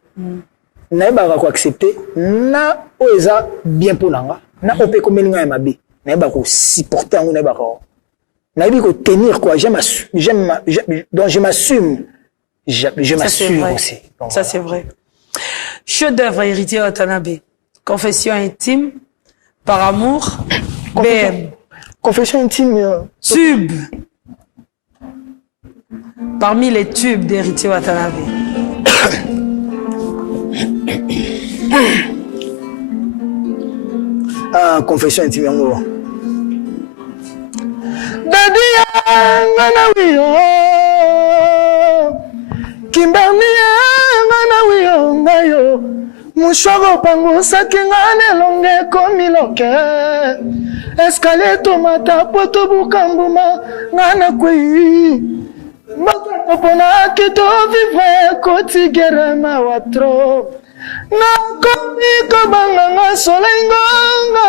na ba ko accepter na oza bien pour nanga na ope komelinga ya mabe na ba ko supporter ngo na ba ko na bi ko tenir quoi donc je m'assume je m'assure aussi donc, ça c'est vrai chef d'œuvre héritier Watanabe confession intime par amour BM confession intime tube parmi les tubes d'héritier Watanabe confession intime yango Dadia ngana wiyo Kimberni ngana wiyo ngayo Mushwago pangu saki ngane longe komiloke Escalier tomata poto bukambuma ngana kwe Mbaka pona kito vivre kotigere mawatro Nakomi kobanga solengonga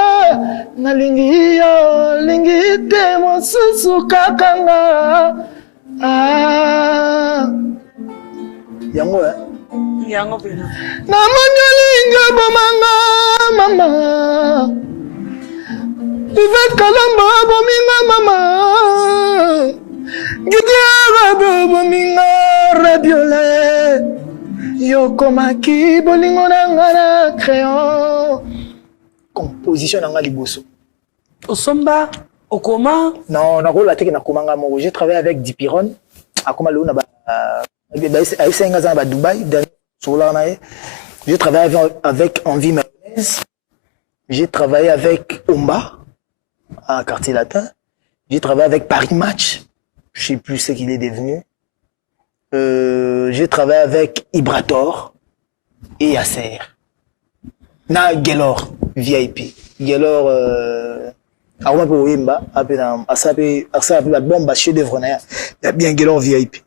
nalingi yo lingi te mosusu kakanga yango pena na monyolinga bomanga mama Yvette Kalamba bominga mama Gidiara bominga Rabiole Yokomaki bolingo nangana crayon composition nanga liboso Osomba Okoma non na rôle atek na komanga mo j'ai travaillé avec Dipiron akoma lo na ba aïsenga za ba Dubaï sur là j'ai travaillé avec Envie Mayonnaise j'ai travaillé avec Omba à Quartier Latin j'ai travaillé avec Paris Match je sais plus ce qu'il est devenu j'ai travaillé avec Ibrator et Yasser. Na Gelor, VIP. Gelor, Aroma pour Wimba, Asape, la bombe à chef d'œuvre, il y a bien Gelor VIP.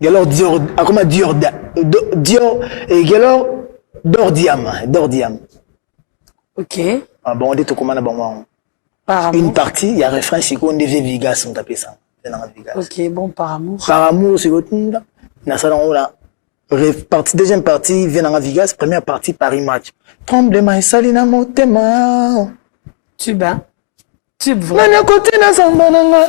Gelor Dior, Aroma Dior, et Gelor Dordiam. Ok. Ah bon, on dit tout comment on a bon. Une partie, il y a refrain, c'est qu'on devait Vigas, on tapait ça. Ok, bon, par amour. Par amour, c'est votre monde. Deuxième partie, Venanga Vigas. Première partie, Paris Match. Tremblement et salina motema. Tube, hein? Tube, vrai. Nanya côté na sambananga.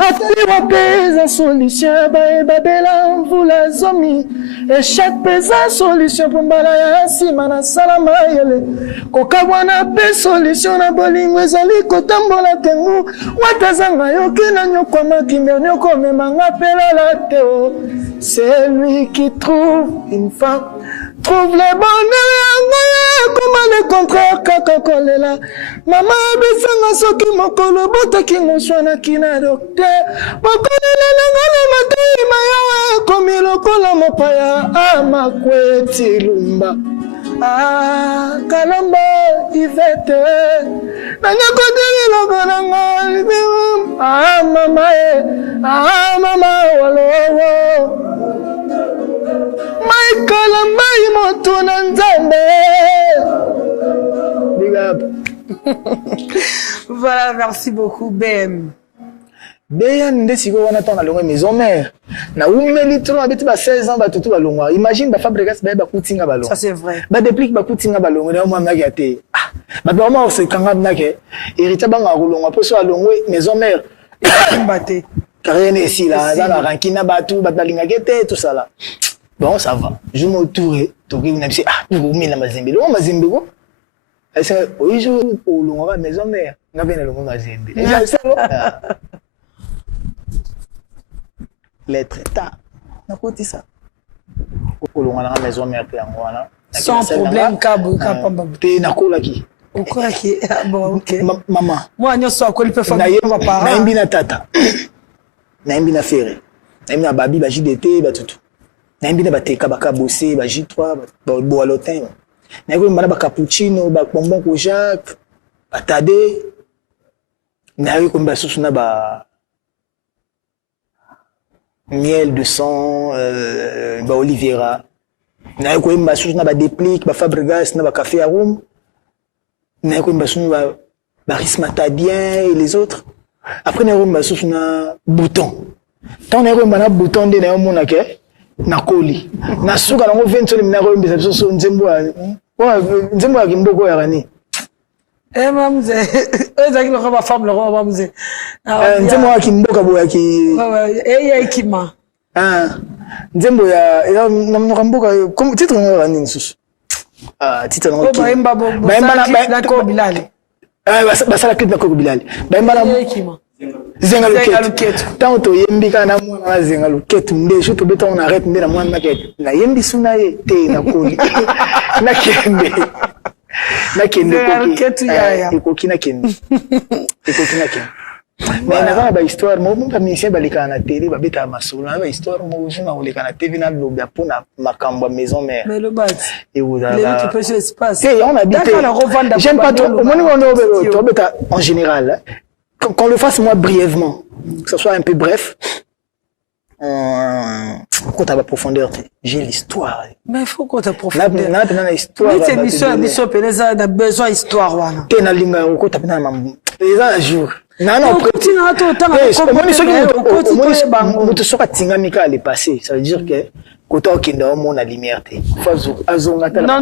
atali wapeza solution babela mvula zomi échec pesa solution po mbala ya nsima na salama yele kokabwana pe solution na bolingo ezali kotambola tengu watazanga yoki na nyokwama kimia nyokomemanga pelala te c'est lui qui trouve une femme trouve le bonheur yango comment le contraire kaka kolela mama bisanga soki mokolo botaki ngoswanaki na docteur bokolelelanga na matoi mayawa komi lokola mopaya amakweti lumba kalamba ivete nanga koteli lokolanga libimu mama mama walowo Michael Amai moto na nzambe. Big up. Voilà, merci beaucoup, BM. BM, ndesiko wana tona longa maison mère. Na umeli tro abeti ba 16 ans ba tutu ba longa. Imagine ba Fabregas ba kutinga ba longa. Ça c'est vrai. Ba déplique ba kutinga ba longa na mwa ngaki ate. Ba vraiment c'est kanga nake. Hérita banga rolonga poso alongwe maison mère. Mbaté. Carrière ici là, dans la rankina batu ba dalinga gete tout ça là. Bon, ça va. Je m'autoure. Toki vous n'avez vous mettez la mazembe. Le mazembe quoi? Est-ce que oui je au long la maison mère. N'a pas le mazembe. Les traitats. N'a pas dit ça. Au long la maison mère pe ngwana. Sans problème kabu kapamba. Te nakola ki. Okola ki. Bon OK. Maman. Moi nyoso akoli pe fa ba para. Na imbi na tata. Na imbi na fere. Na imbi na babi ba JDT ba tutu. Naimbi na bateka baka bosser ba J3 ba boalotin na ko mbana ba cappuccino ba bonbon ko Jacques ba tade na ko mba susu na ba miel de sang ba Oliveira na ko mba susu na ba déplique ba Fabregas na ba café Arum na ko mba susu ba Rismatadien et les autres après na ko mba susu na bouton tant na ko mba na bouton de na mona ke nakoli nasuka nango 20 soni mina ko mbisa biso nzembo ya kimboko ya rani mamze ezaki lo ba femme lo mamze nzembo ya kimboka boya ki ya ikima nzembo ya namnoka mboka comme titre ngo rani nsusu titre ngo ki la ko bilali basala clip na ko bilali baimba na ikima zenga luketu tant to yembi kana mwana zenga luketu ndejo to beta on arrête ndena mwana maketu na yembi suna ye te na koli na kende luketu ya ikoki na kende mais na ba histoire mo ba mission balika na télé ba beta masolo na ba histoire mo jina oleka na TV na lobia pona makambo maison mère mais le bat et vous les tu peux sur espace on habite j'aime pas trop mon on to beta en général qu'on le fasse moi brièvement, que ce soit un peu bref. Quand t'as la profondeur, j'ai l'histoire. Mais il faut qu'on t'ait profondeur. N'a l'histoire. Mais c'est mission Pénéza, on a besoin d'histoire, wana. T'es na linga, ou quand t'as mamou. Les ans à jour. Non, continue à tout autant. On te sera tingamika à les passer. Ça veut dire que quand on est dans la lumière, non.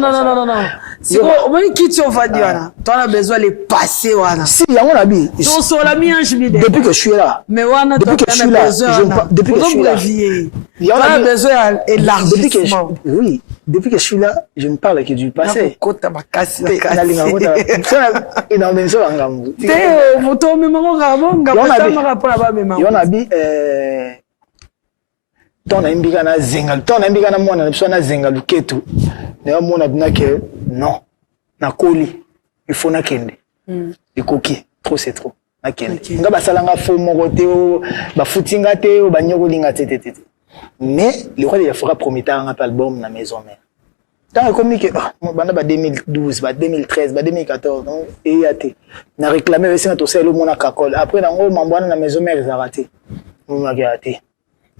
Si on quitte on va dire, tu as besoin de les passer, wana. Si, on a mis. Depuis que je suis là. Mais wana, depuis que je suis là. Depuis que je suis là. Il y a besoin d'élargissement. Oui. Depuis que je suis là, je ne parle que du passé. Ton imbika na zenga ton imbika na mwana biso na zenga luketu na mona bina ke non na koli il faut na kende ikoki trop c'est trop na kende nga basalanga fo moko te ba futinga te ba nyokolinga te mais le roi de la forêt promettait un album na maison mère tant comme que bana ba 2012 ba 2013 ba 2014 donc et yaté na réclamé aussi na to sel le mona kakol après na ngo mambwana na maison mère za raté on a gâté.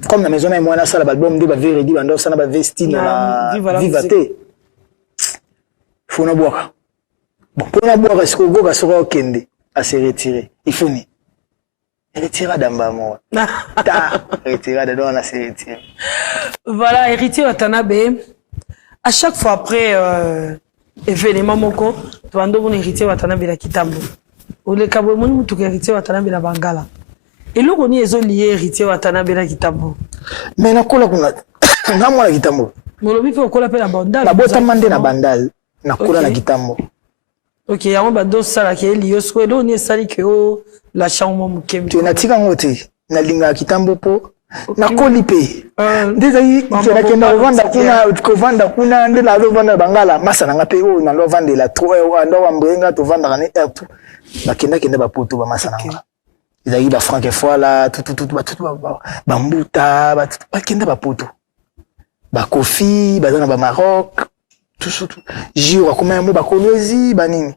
Comme la maison est moins ça l'album de Véridi Bando ça n'a vesti na vivate faut na boire bon pour na boire est-ce que go ga sera okende à se retirer il faut ni retirer d'amba moi ta retirer de on a se retirer voilà héritier Watanabe à chaque fois après événement moko to ando bon héritier Watanabe la kitambo Ole kabo moni mutu ke héritier Watanabe na Bangala. Et le koni ezo lié héritier Watanabe na Kitambo. Mais na kola kuna na mwana Kitambo. Molobi pe okola pe na Bandal. Na bota mande na Bandal na kola na Kitambo. OK, ya mba do sala ke liyo sko do ni sali ke o la chambre mukemi. Tu na tika ngote na linga Kitambo po. Na koli pe. Ndeza yi kena kena vanda kuna ndela lo vanda Bangala masa na ngape o na lo vanda la 3 ndo wambrenga to vanda kana tout. Bakenda ba poto ba masa na nga. Ils ba franc là tout ba mbuta ba kenda ba poto. Ba kofi ba dans ba Maroc tout jiro comme mo ba kolwezi ba nini.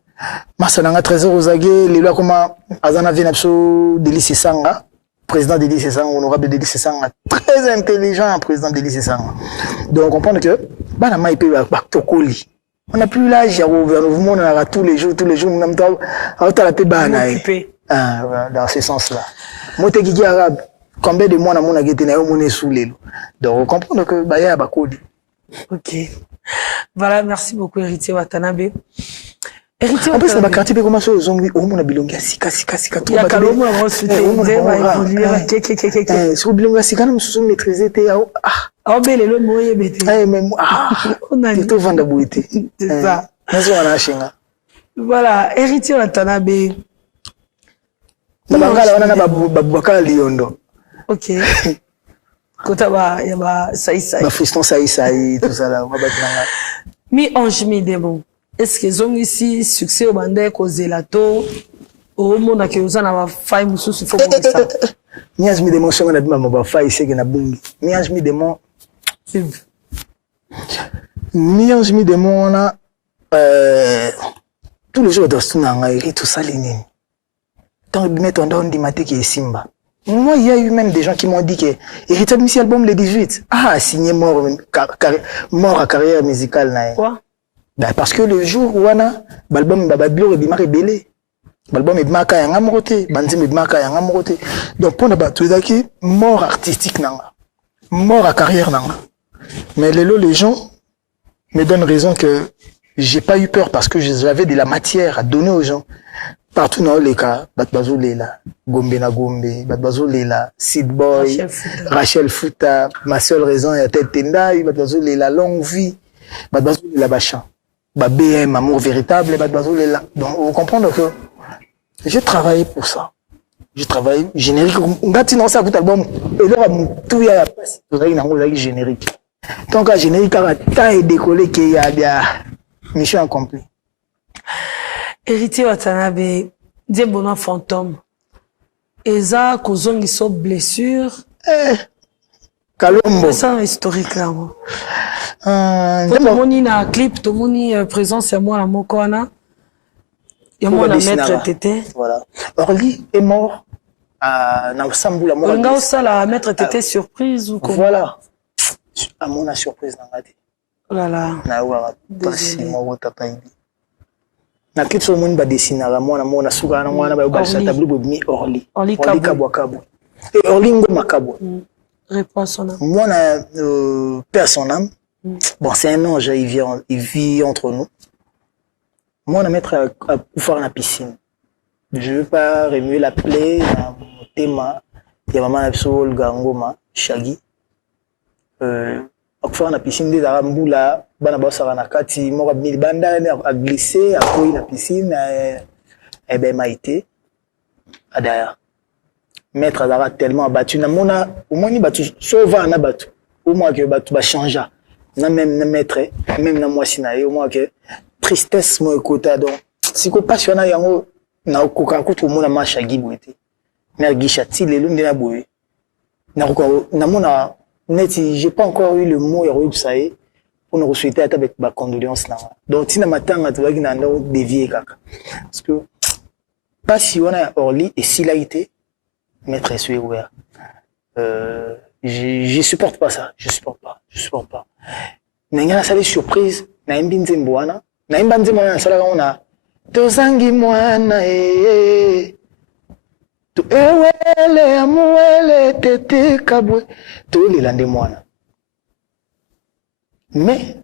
Masa na nga trésor ozage lelo comme azana vina pso Délice Sanga. Président Délice Sanga, honorable Délice Sanga, très intelligent, président Délice Sanga. Donc, on comprend que, bah, on n'a plus l'âge, on a tous les jours, on a dans ce sens-là. Moi, t'es qui arabe, combien de mois on a été sous les lots. Donc, on comprend que, bah, il y a Bakoli. Ok. Voilà, merci beaucoup, héritier Watanabe. Héritier en plus na quartier pe comment so zongi o mona bilonga sika trop ya kalomo na hospitalité va évoluer sur bilonga sika na mususu maîtriser te ah belelo moye bete mais on a tout vendre boité c'est ça nazo na shinga voilà héritier Watanabe na Bangala wana na babaka liondo OK kota ba ya ba sai ba fiston sai tout ça là on va battre mi ange mi démon. Est-ce que ont ici succès au bandé causé la to au monde que vous en avez faille musu faut pour ça mias mi démon songa na bima ba faille c'est que na bungi mias mi démon na tous les jours dans ce nanga et tout ça les nini tant de mettre en don di maté qui est simba. Moi, il y a eu même des gens qui m'ont dit que Héritier Missi album le 18 signé mort à carrière musicale. Quoi? Ben, parce que le jour où on a l'album Babadlo et Bima rebellé, l'album est Bimaka Yanga Moroté, Banzim est Bimaka Yanga Moroté. Donc, pour ne tout d'accord, mort artistique nanga, mort à carrière nanga. Mais les gens me donnent raison que j'ai pas eu peur parce que j'avais de la matière à donner aux gens. Partout dans les cas, Batbazo Lela, Gombe na Gombe, Batbazo Lela, Sid Boy, Rachel Fouta, ma seule raison est tête Tendai, Batbazo Lela, longue vie, Batbazo Lela Bachan. BM, amour véritable, donc vous comprenez que j'ai travaillé pour ça. J'ai travaillé générique. Non, ça coûte album. Et là, tout y a pas générique. Donc, générique, quand il décollé, qu'il y a bien mission accomplie. Héritier Watanabe, des bonhommes fantômes. Et ça, cause ils sont blessures. Kalombo. C'est un historique là. Tout le monde a un clip, tout le monde est présent, c'est moi la Mokona. Et moi la maître Tété. Voilà. Orly est mort à Nassambou la mort. On a aussi la maître Tété surprise ou comment? Voilà. À mon surprise dans la vie. Oh là là. Na wa pasi mo tapa ibi. Na clip so monde ba dessiner la mona suka na mwana ba sa tableau mi Orly. Orly Kabo. Et Orly Ngoma Kabo. Réponse son âme. Moi, perd son âme. Bon, c'est un ange, il vit entre nous. Moi, on a mettre à faire la piscine. Je ne veux pas remuer la plaie dans mon thème. Il y a maman Absol, Gangoma, Shaggy. À faire la piscine, des Aramboula, Banabasa Ranakati, Morabni Banda, a glissé, a courir la piscine, et ben, Maïté, à derrière. Maître Azara tellement abattu na mona au moins ni battu sauva na battu au moins que battu ba changer na même na maître même na moi sinaye au moins que tristesse mo ekota donc si ko passionna yango na okoka kutu mona masha gibwete na gishati lelo ndina boye na ko na mona neti j'ai pas encore eu le mot héroïque ça y pour nous souhaiter avec ba condoléances na donc tina matanga tu na ndo dévier kaka parce que pas si on a Orly et s'il a été maître Suéouer. Je supporte pas ça. Je supporte pas. N'ayant ça des surprises, n'ayant bien zembouana, n'ayant bien zembouana, ça là on a. Tozangi moana tu ewele amuele tete kabwe tu les lande moana. Mais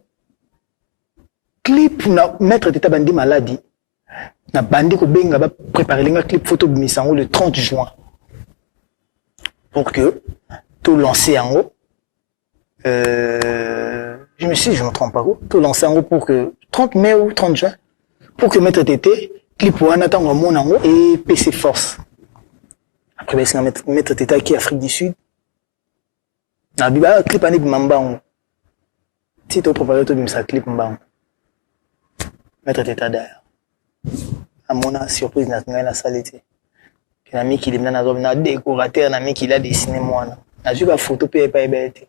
clip na maître teta bandi maladie. na bandi ko benga ba préparer linga clip photo bimisango le 30 juin pour que tout lancer en haut je me trompe pas tout lancer en haut pour que 30 mai ou 30 juin pour que Maître Tété clip wana tango mon en haut et PC Force après ben c'est Maître Tété qui Afrique du Sud na biba clip ani bimambango si tu préparer tout bimsa clip mbango Maître Tété d'ailleurs à mon surprise na salité na mi qui limna na zo na décorateur na mi qui l'a dessiné moi na ju ba photo pe pa ebete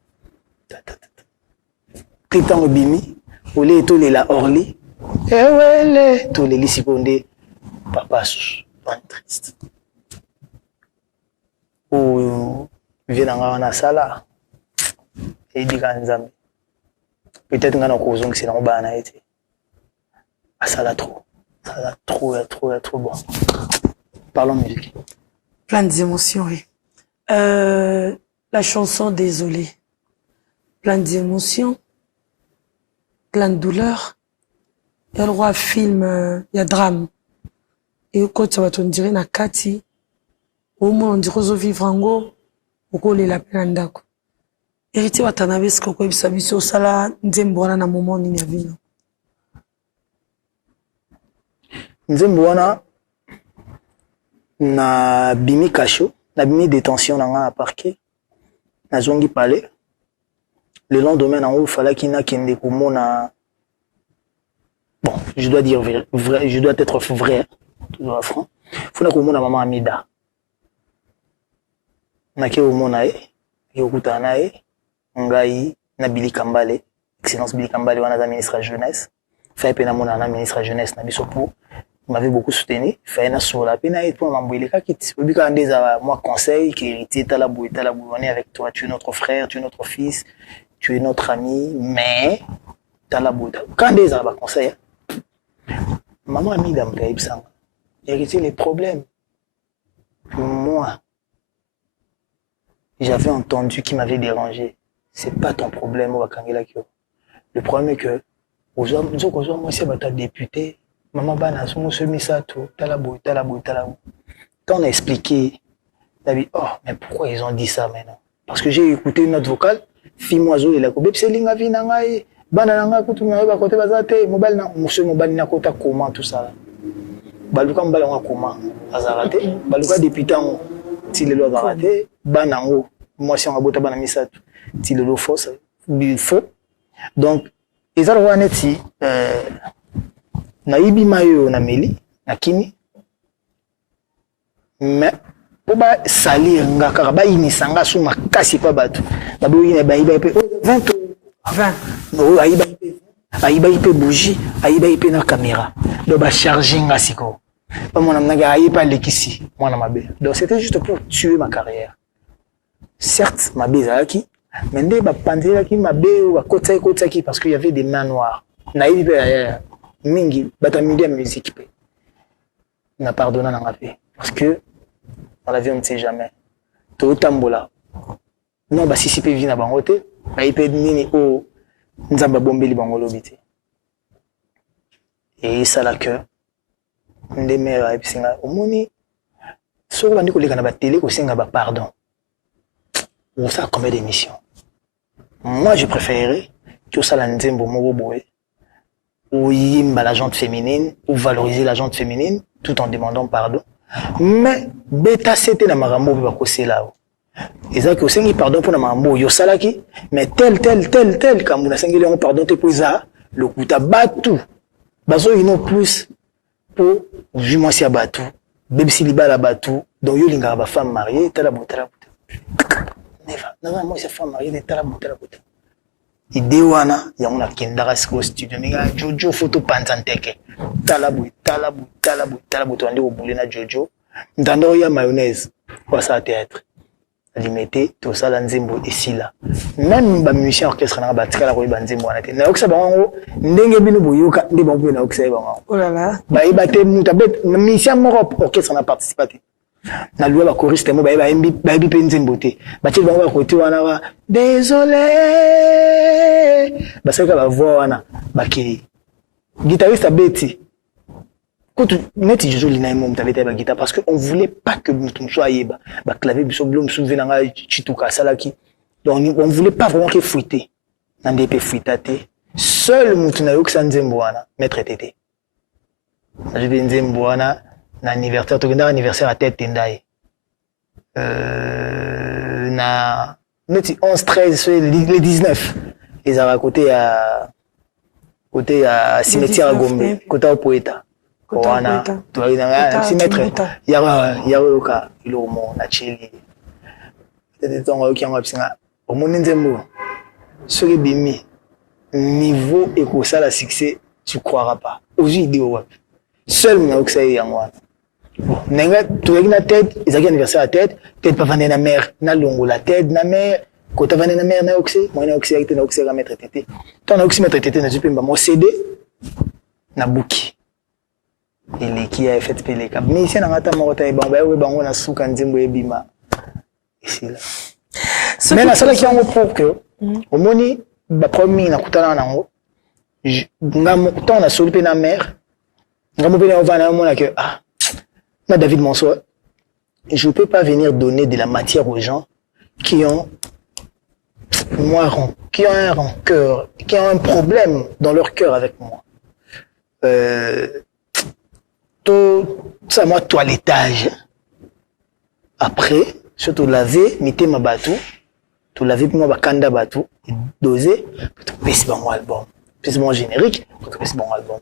clitan bimi olé to la orli wele to les lisikonde papa pas triste ou vient na sala et dit kanzambe peut-être ngana ko zongi c'est na bana été à sala trop. Ça va trop bon. Parlons musique. Plein d'émotions, oui. La chanson Désolé. Plein d'émotions, plein de douleur. Il y a le roi film, il y a drame. Et quand tu vas te dire, na kati, au moins on dirait aux vivre en go, au coup les lapins d'ako. Héritier watanabe ce qu'on peut s'amuser au sala, n'zembora na moment ni nyavino. Nzembo wana na bimi kasho na bimi détention na parquet na zongi palais le lendemain na haut fallait qu'il n'a kende komona bon je dois dire vrai je dois être vrai tout à franc faut na komona maman Amida na ke omona yokuta nae ngai na Billy Kambale excellence Billy Kambale wana za ministre de la jeunesse fait pena mona na ministre de la jeunesse na biso pour il m'avait beaucoup soutenu fait na sur la peine et pour m'embrouiller ka kit obi ka ndeza moi conseil qui héritier talabou on est avec toi tu es notre frère tu es notre fils tu es notre ami mais talabou quand ndeza ba conseil maman a mis dans le ibsanga héritier les problèmes moi j'avais entendu qui m'avait dérangé c'est pas ton problème wakangela kyo le problème est que aux hommes moi c'est ba député maman bana son misa tout talabou quand on a expliqué t'as dit oh mais pourquoi ils ont dit ça maintenant parce que j'ai écouté une note vocale fille moiseau et la kobe c'est linga vina ngai bana nanga kutu ngai ba côté bazate mobile na monsieur mobile na kota comment tout ça baluka mbala nga comment azarate baluka député en ti le loi azarate bana ngo moi si on a bota bana misa tout ti le fausse faux donc ils ont waneti naibi mayo na meli na kini mais po ba salir ngaka ba inisanga su makasi pa bato na boyi na ba iba pe 20 no aiba pe bougie aiba pe na caméra do ba charger ngasiko pas mon amnaga aiba lekisi mwana mabe donc c'était juste pour tuer ma carrière certes ma bezaki mais ndé ba pandela ki mabe ba kota ki parce qu'il y avait des mains noires naibi pe mingi batamidi ya musique pe na pardonna na ngape parce que dans la vie on ne sait jamais to tambola non ba sisi pe vi na bango te ba ipe nini o nzamba bombeli bango lobité et ça la que nde mera episinga omoni soko bandi koleka na ba télé ko senga ba pardon on ça combien d'émissions moi je préférerais que ça la nzembo moko boye ou yimba la jante féminine, ou valoriser la jante féminine, tout en demandant pardon. Mais, bêta c'était na marambo ba kosé là. Et ça que sengi pardon pour na marambo yo salaki, mais tel comme na sengi le pardon te poza, le kuta batu. Bazo ino plus pour juma si abatu, bébé si libala batu, donc yo linga ba femme mariée, talabou. Neva, non moi c'est femme mariée, talabou. Idée wana ya mona kendara siko studio minga Jojo photo panzanteke talabu to andi obule na Jojo ndando ya mayonnaise kwa sa théâtre limité to sala nzembo esila même ba musicien orchestre na batika la ko ba nzembo wana te na okisa bango ndenge bino boyoka ndi bango na okisa bango oh là là ba ibate mutabet musicien moko orchestre na participaté na loi ba choriste mo ba bi pe nzembo te ba ti bango ba côté wana ba désolé ba seka ba voix wana ba ki guitariste abeti Quand net je joue l'inaïmom t'avais été guitare parce que on voulait pas que mutum soit yeba ba clavier biso blom soulever nanga chituka salaki. Donc on voulait pas vraiment que fuiter. Nande pe fuitate. Seul mutum na yoksa nzembo wana maître tété. Je vais nzembo wana na anniversaire to kenda anniversaire à tête tendai. Na neti 11 13 les 19 les à côté à cimetière à Gombe, côté au poète. Wana toi ina si maître ya oka ilomo na chili tete tonga oki anga psinga omoni nzembo soki bimi niveau ekosala succès tu croiras pas oji idée wapi seul na oksa yango bon nenga toyaki na tête ezaki anniversaire à tête pas vendre na mère na longo la tête na mère côté vendre na mère na okse moi na okse yakite na okse ga maître tété ton na okse maître tété na jipemba mo CD na buki il qui a fait peleka mais ici na ngata mokota ebanga ba bango na suka nzembo ebima ici là mais na sala qui en pour que au moni ba premier na kutana nango ngamo ton na solupe na mère ngamo pe na ovana mona que na David Monsoa je peux pas venir donner de la matière aux gens qui ont qui ont un rancœur, qui ont un problème dans leur cœur avec moi. Tout ça, moi, toilettage. Après, surtout laver, mettez ma bateau, tout laver, puis moi, bakanda bateau, doser, tout baisser mon album. Puis mon générique, tout baisser mon album.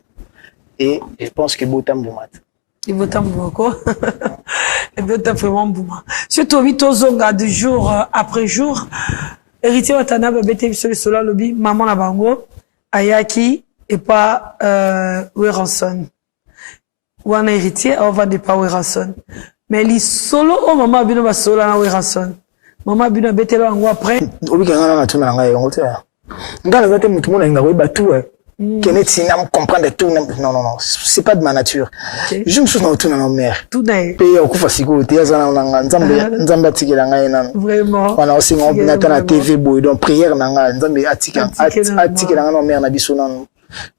Et je pense que Botam Boumat. Et Botam Boumako. Et Botam vraiment Bouma. Surtout, 8 zonga de jour après jour. Héritier Watanabe, BT sur le solar lobby, maman la bango, Ayaki, et pas, Weranson. Ou un héritier, on va pas Weranson. Mais les solo, oh, maman bino ba solo na Weranson. Maman bino bete lo ango après. Obi kanga na tuna nga yongo te. Ngala zate mutu mona nga we batu Kenet sina me comprendre tout non c'est pas de ma nature. Okay. Je me suis dans tout na mère. Tout d'ailleurs. Paye okufa siko te yazana nga nzambe atikela nga ena. Vraiment. Wana aussi on binata na TV boy donc prière na nga nzambe atikela nga na mère na biso na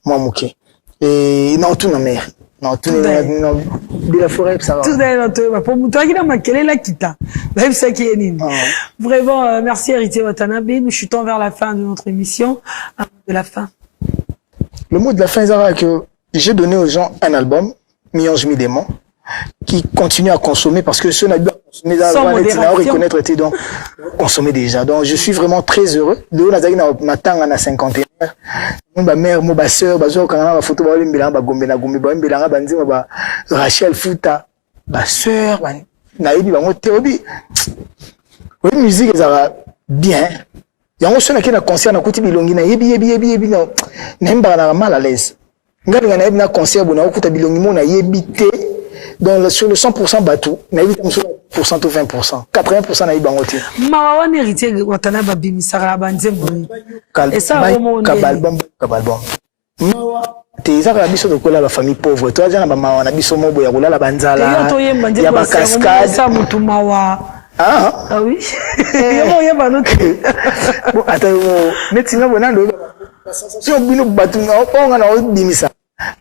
moi muke. Et non tout na mère. Non, tout de la forêt, ça va. Tout d'ailleurs, pour toi qui n'a pas quelle est la kita. Même ça qui est nini. Vraiment, merci Héritier Watanabe. Nous chutons vers la fin de notre émission. Un mot de la fin. Le mot de la fin, c'est que j'ai donné aux gens un album, Mionge Midémon, qui continue à consommer parce que ceux qui consommer sans reconnaître était donc consommer déjà. Donc je suis vraiment très heureux. De là, ma tang à 51. Ma mère, ma sœur, ma soeur, quand on a photo, ma gombe na gombe, ma mbelanga banzi, ma Rachel Fouta, ma sœur, naïbi, ma moté obi. Oui, musique, ça bien. Yango sona qui na concert na kuti bilongi na yebi na nemba na mal à l'aise. Ngani na yebi na concert bona okuta bilongi mo na yebité. Donc sur le 100% bateau, na yebi sur 100% ou 20%, 80% na yibangote. Mawa na héritier Watanabe bimisara banzembo. Et ça vraiment kabalbom. Mawa teza ka biso de la famille pauvre. Toi jana ba mawa na biso mobo ya kolala banzala. Ya ba cascade ça mutu mawa. Ah oui. Y'a pas d'autre. Bon, attends, mais tu n'as pas de si on bino batunga, on a dimisa.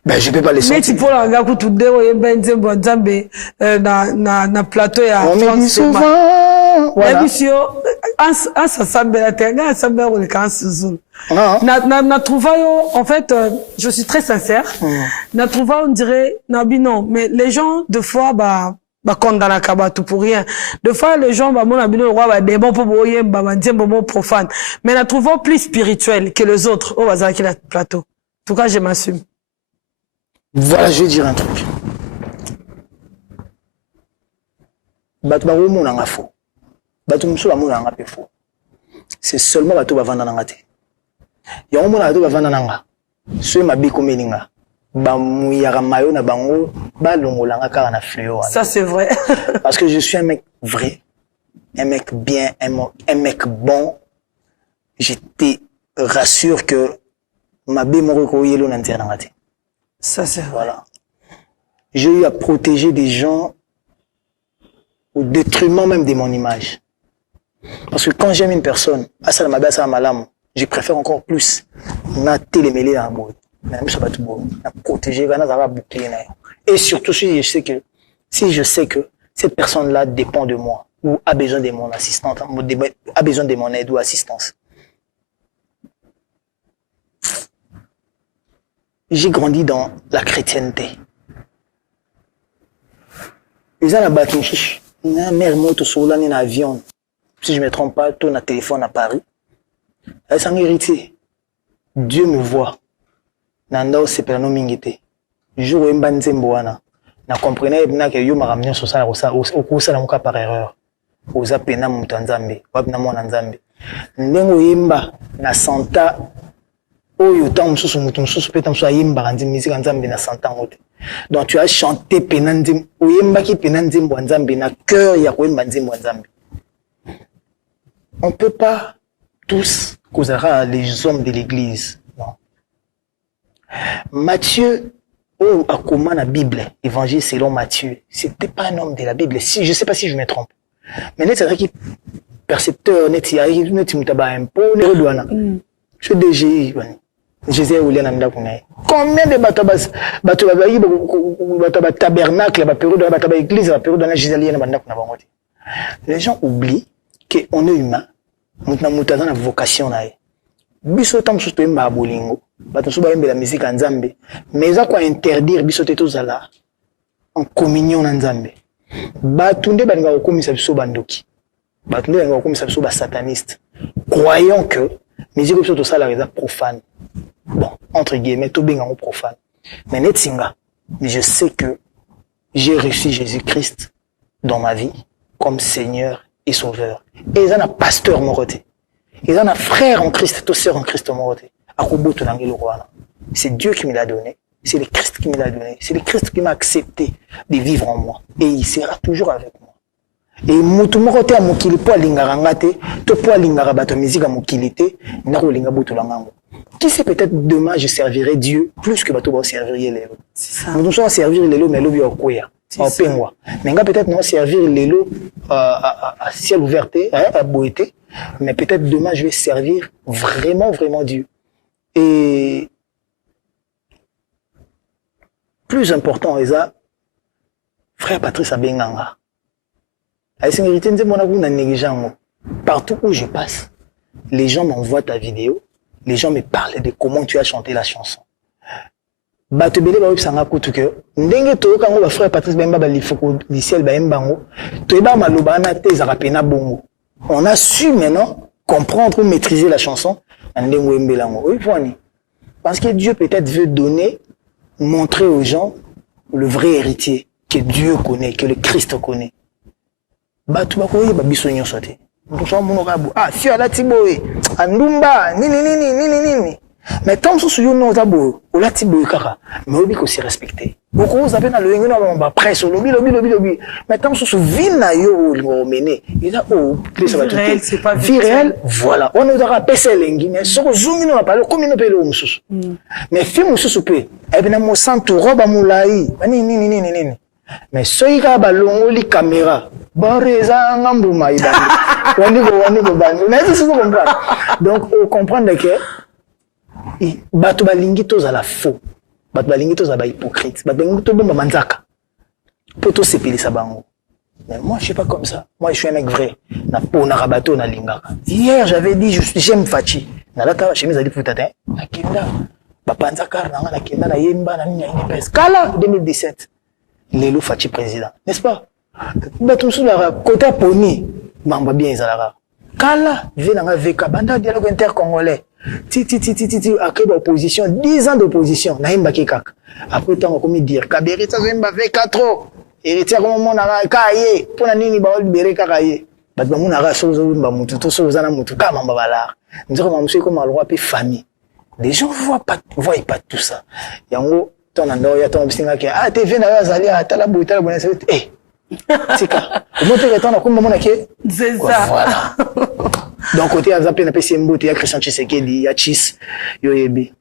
Ben, je peux pas les sortir. Mais tu peux la regarder tout de suite, ben, bon, zambe, na plateau, ya. On me dit souvent. Voilà. En ça sambe la terre, en sambe on le cancer zone. Na trouvayo, en fait, je suis très sincère. Na trouvayo, on dirait, na bino, mais les gens, de fois, condamna kabatu pour rien. De fois, les gens, mon ami, le roi, des bons pour boyer, bon profane. Mais la trouvons plus spirituelle que les autres. Oh, vas-y, qui la plateau. En tout cas, je m'assume. Voilà, je vais dire un truc. C'est seulement bateau bavanda nangate. Yango mona bateau bavanda nanga. Ceux ma biko meninga. Ça c'est vrai. Parce que je suis un mec vrai, un mec bien, un mec bon. Je te rassure que ma ça c'est vrai. Voilà. J'ai eu à protéger des gens au détriment même de mon image. Parce que quand j'aime une personne, je préfère encore plus na télémêler dans la boîte. Protéger Et surtout si je sais que cette personne-là dépend de moi ou a besoin de mon assistante, a besoin de mon aide ou assistance. J'ai grandi dans la chrétienté. Ils ont la bâtisse. Ma mère monte sur l'année en avion. Si je ne me trompe pas, tourne un téléphone à Paris. Elle s'en hérité. Dieu me voit. Nando c'est perno mingité. Jour où je na comprenais que yo m'a ramené sur ça au cours ça na par erreur. Oza pena mutanzambe, wabna mwana nzambe. Ndengo yimba na santa oyo tant mususu mutu mususu peta mususu yimba kanzi musique nzambe na santa ngote. Donc tu as chanté pena nzimbo, oyemba ki pena nzimbo nzambe na cœur ya koyemba nzimbo nzambe. On peut pas tous causera les hommes de l'église. Non. Matthieu a comment la Bible, évangile selon Matthieu, c'était pas un homme de la Bible. Si je sais pas si je me trompe. Mais c'est vrai qu'il percepteur net il net mutaba impôt ne douana. Je DGI Jésus William Amda kunai. Combien de bateaux tabernacle, ba période ba église, ba période na Jésus na banda kuna bangote. Les gens oublient que on est humain. Mutna mutaza na vocation nae. Biso tam susto mba bolingo. Bato so ba la musique en Nzambe. Mais ça quoi interdire biso te tozala en communion en Nzambe. Batunde banga okomisa biso bandoki. Batunde banga okomisa biso ba sataniste. Croyons que musique biso to sala reza profane. Bon, entre guillemets, tout bien en profane. Mais netsinga, je sais que j'ai reçu Jésus-Christ dans ma vie comme Seigneur et Sauveur. Et ils ont un pasteur moroté. Ils ont un frère en Christ, tout sœur en Christ moroté. C'est Dieu qui me l'a donné. C'est le Christ qui me l'a donné. C'est le Christ qui m'a accepté de vivre en moi. Et il sera toujours avec moi. Et mutu moroté a mokili po lingara ngate, to po lingara bato musique a mokili te, ndako linga boto langango. Qui sait peut-être demain je servirai Dieu plus que bato ba servir lelo. C'est ça. Nous sommes servir lelo mais lobi okoya. C'est moi. Mais peut-être non servir lelo à ciel ouvert, à boété, mais peut-être demain je vais servir vraiment Dieu. Et plus important Eza frère Patrice Abenganga. Partout où je passe, les gens m'envoient ta vidéo, les gens me parlent de comment tu as chanté la chanson. Batebele ba wipsanga kutu ke ndenge to kango ba frère Patrice Bemba ba lifoko liciel ba embango to eba maloba na te za pena bongo. On a su maintenant comprendre ou maîtriser la chanson ndengo embelango. Oui voini. Parce que Dieu peut-être veut donner, montrer aux gens le vrai héritier que Dieu connaît, que le Christ connaît. Batu bakoye ba biso nyonso te. Ndoso muno kabu. Ah, si ala tiboe. Andumba nini. Mais tant que vous avez tabo, ou la tibo kaka, mais obi ko si respecter. Beaucoup vous avez dans le ngino ba presse lobby. Mais tant que vous vina yo le mené, il a c'est pas vie réelle. Voilà, on aura pèsé lengi mais so zungi no parler comme no pelo mususu. Mais fi mususu pe, e bina mo santu roba mulai. Nini. Mais soika ba longoli caméra. Bareza ngambu maïda. Wani go bani. Mais c'est ça comprendre. Donc on comprend que bato balingi toza la faux, bato balingi toza ba hypocrite, bato balingi to bomba manzaka poto sepelisa bango. Mais moi je suis pas comme ça, moi je suis un mec vrai na pona rabato na lingaka. Hier j'avais dit j'aime Fachi na lata chemise ali futata na kenda ba panzaka na kenda na yemba na nini ni pes kala 2017 lelo Fachi président, n'est-ce pas? Bato sous la côté poni mamba bien ezalaka kala venanga veka banda dialogue intercongolais. Après l'opposition, 10 ans d'opposition, naïmba kekak. Après tant qu'on me dire, Kaberi ça zemba avec 4 ans. Héritier comme mon ara kaye, pour na nini ba libérer kakaye. Bat ba mon ara sozo ba mutu to sozo na mutu kama mbala. Nziko ma monsieur comme alwa pe famille. Les gens voient pas tout ça. Yango ton ando ya ton bisinga ke ah TV na ya zali atala boita la bonne c'est Tika. Vous te retournez comme maman ke. C'est ça. Voilà. Donc côté azapé na pesi mbote ya Christian Tshisekedi ya Chis yo yebi.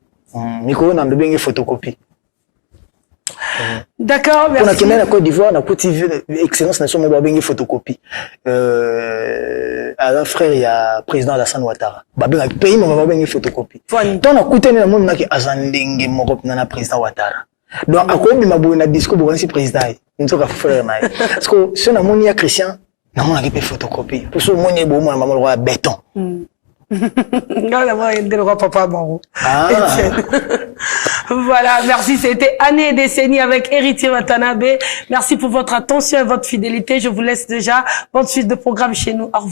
Miko na ndobenge photocopie. D'accord, merci. Pour la Côte d'Ivoire, na Côte d'Ivoire, excellence nation mo babenge photocopie. À frère il y a président Alassane Ouattara. Babenga pays mo babenge photocopie. Tant na kutene na monde na ki azandenge moko na président Ouattara. Donc, à quoi ma bonne discours pour un président? Nous sommes frères. Parce que si on a mon Christian, on a une photocopie. Pour ce mon bon, on a mon roi béton. Non, d'abord, il y a le roi papa Maro. Ah. Voilà, merci. C'était Années et décennies avec Héritier Watanabe. Merci pour votre attention et votre fidélité. Je vous laisse déjà. Bonne suite de programme chez nous. Au revoir.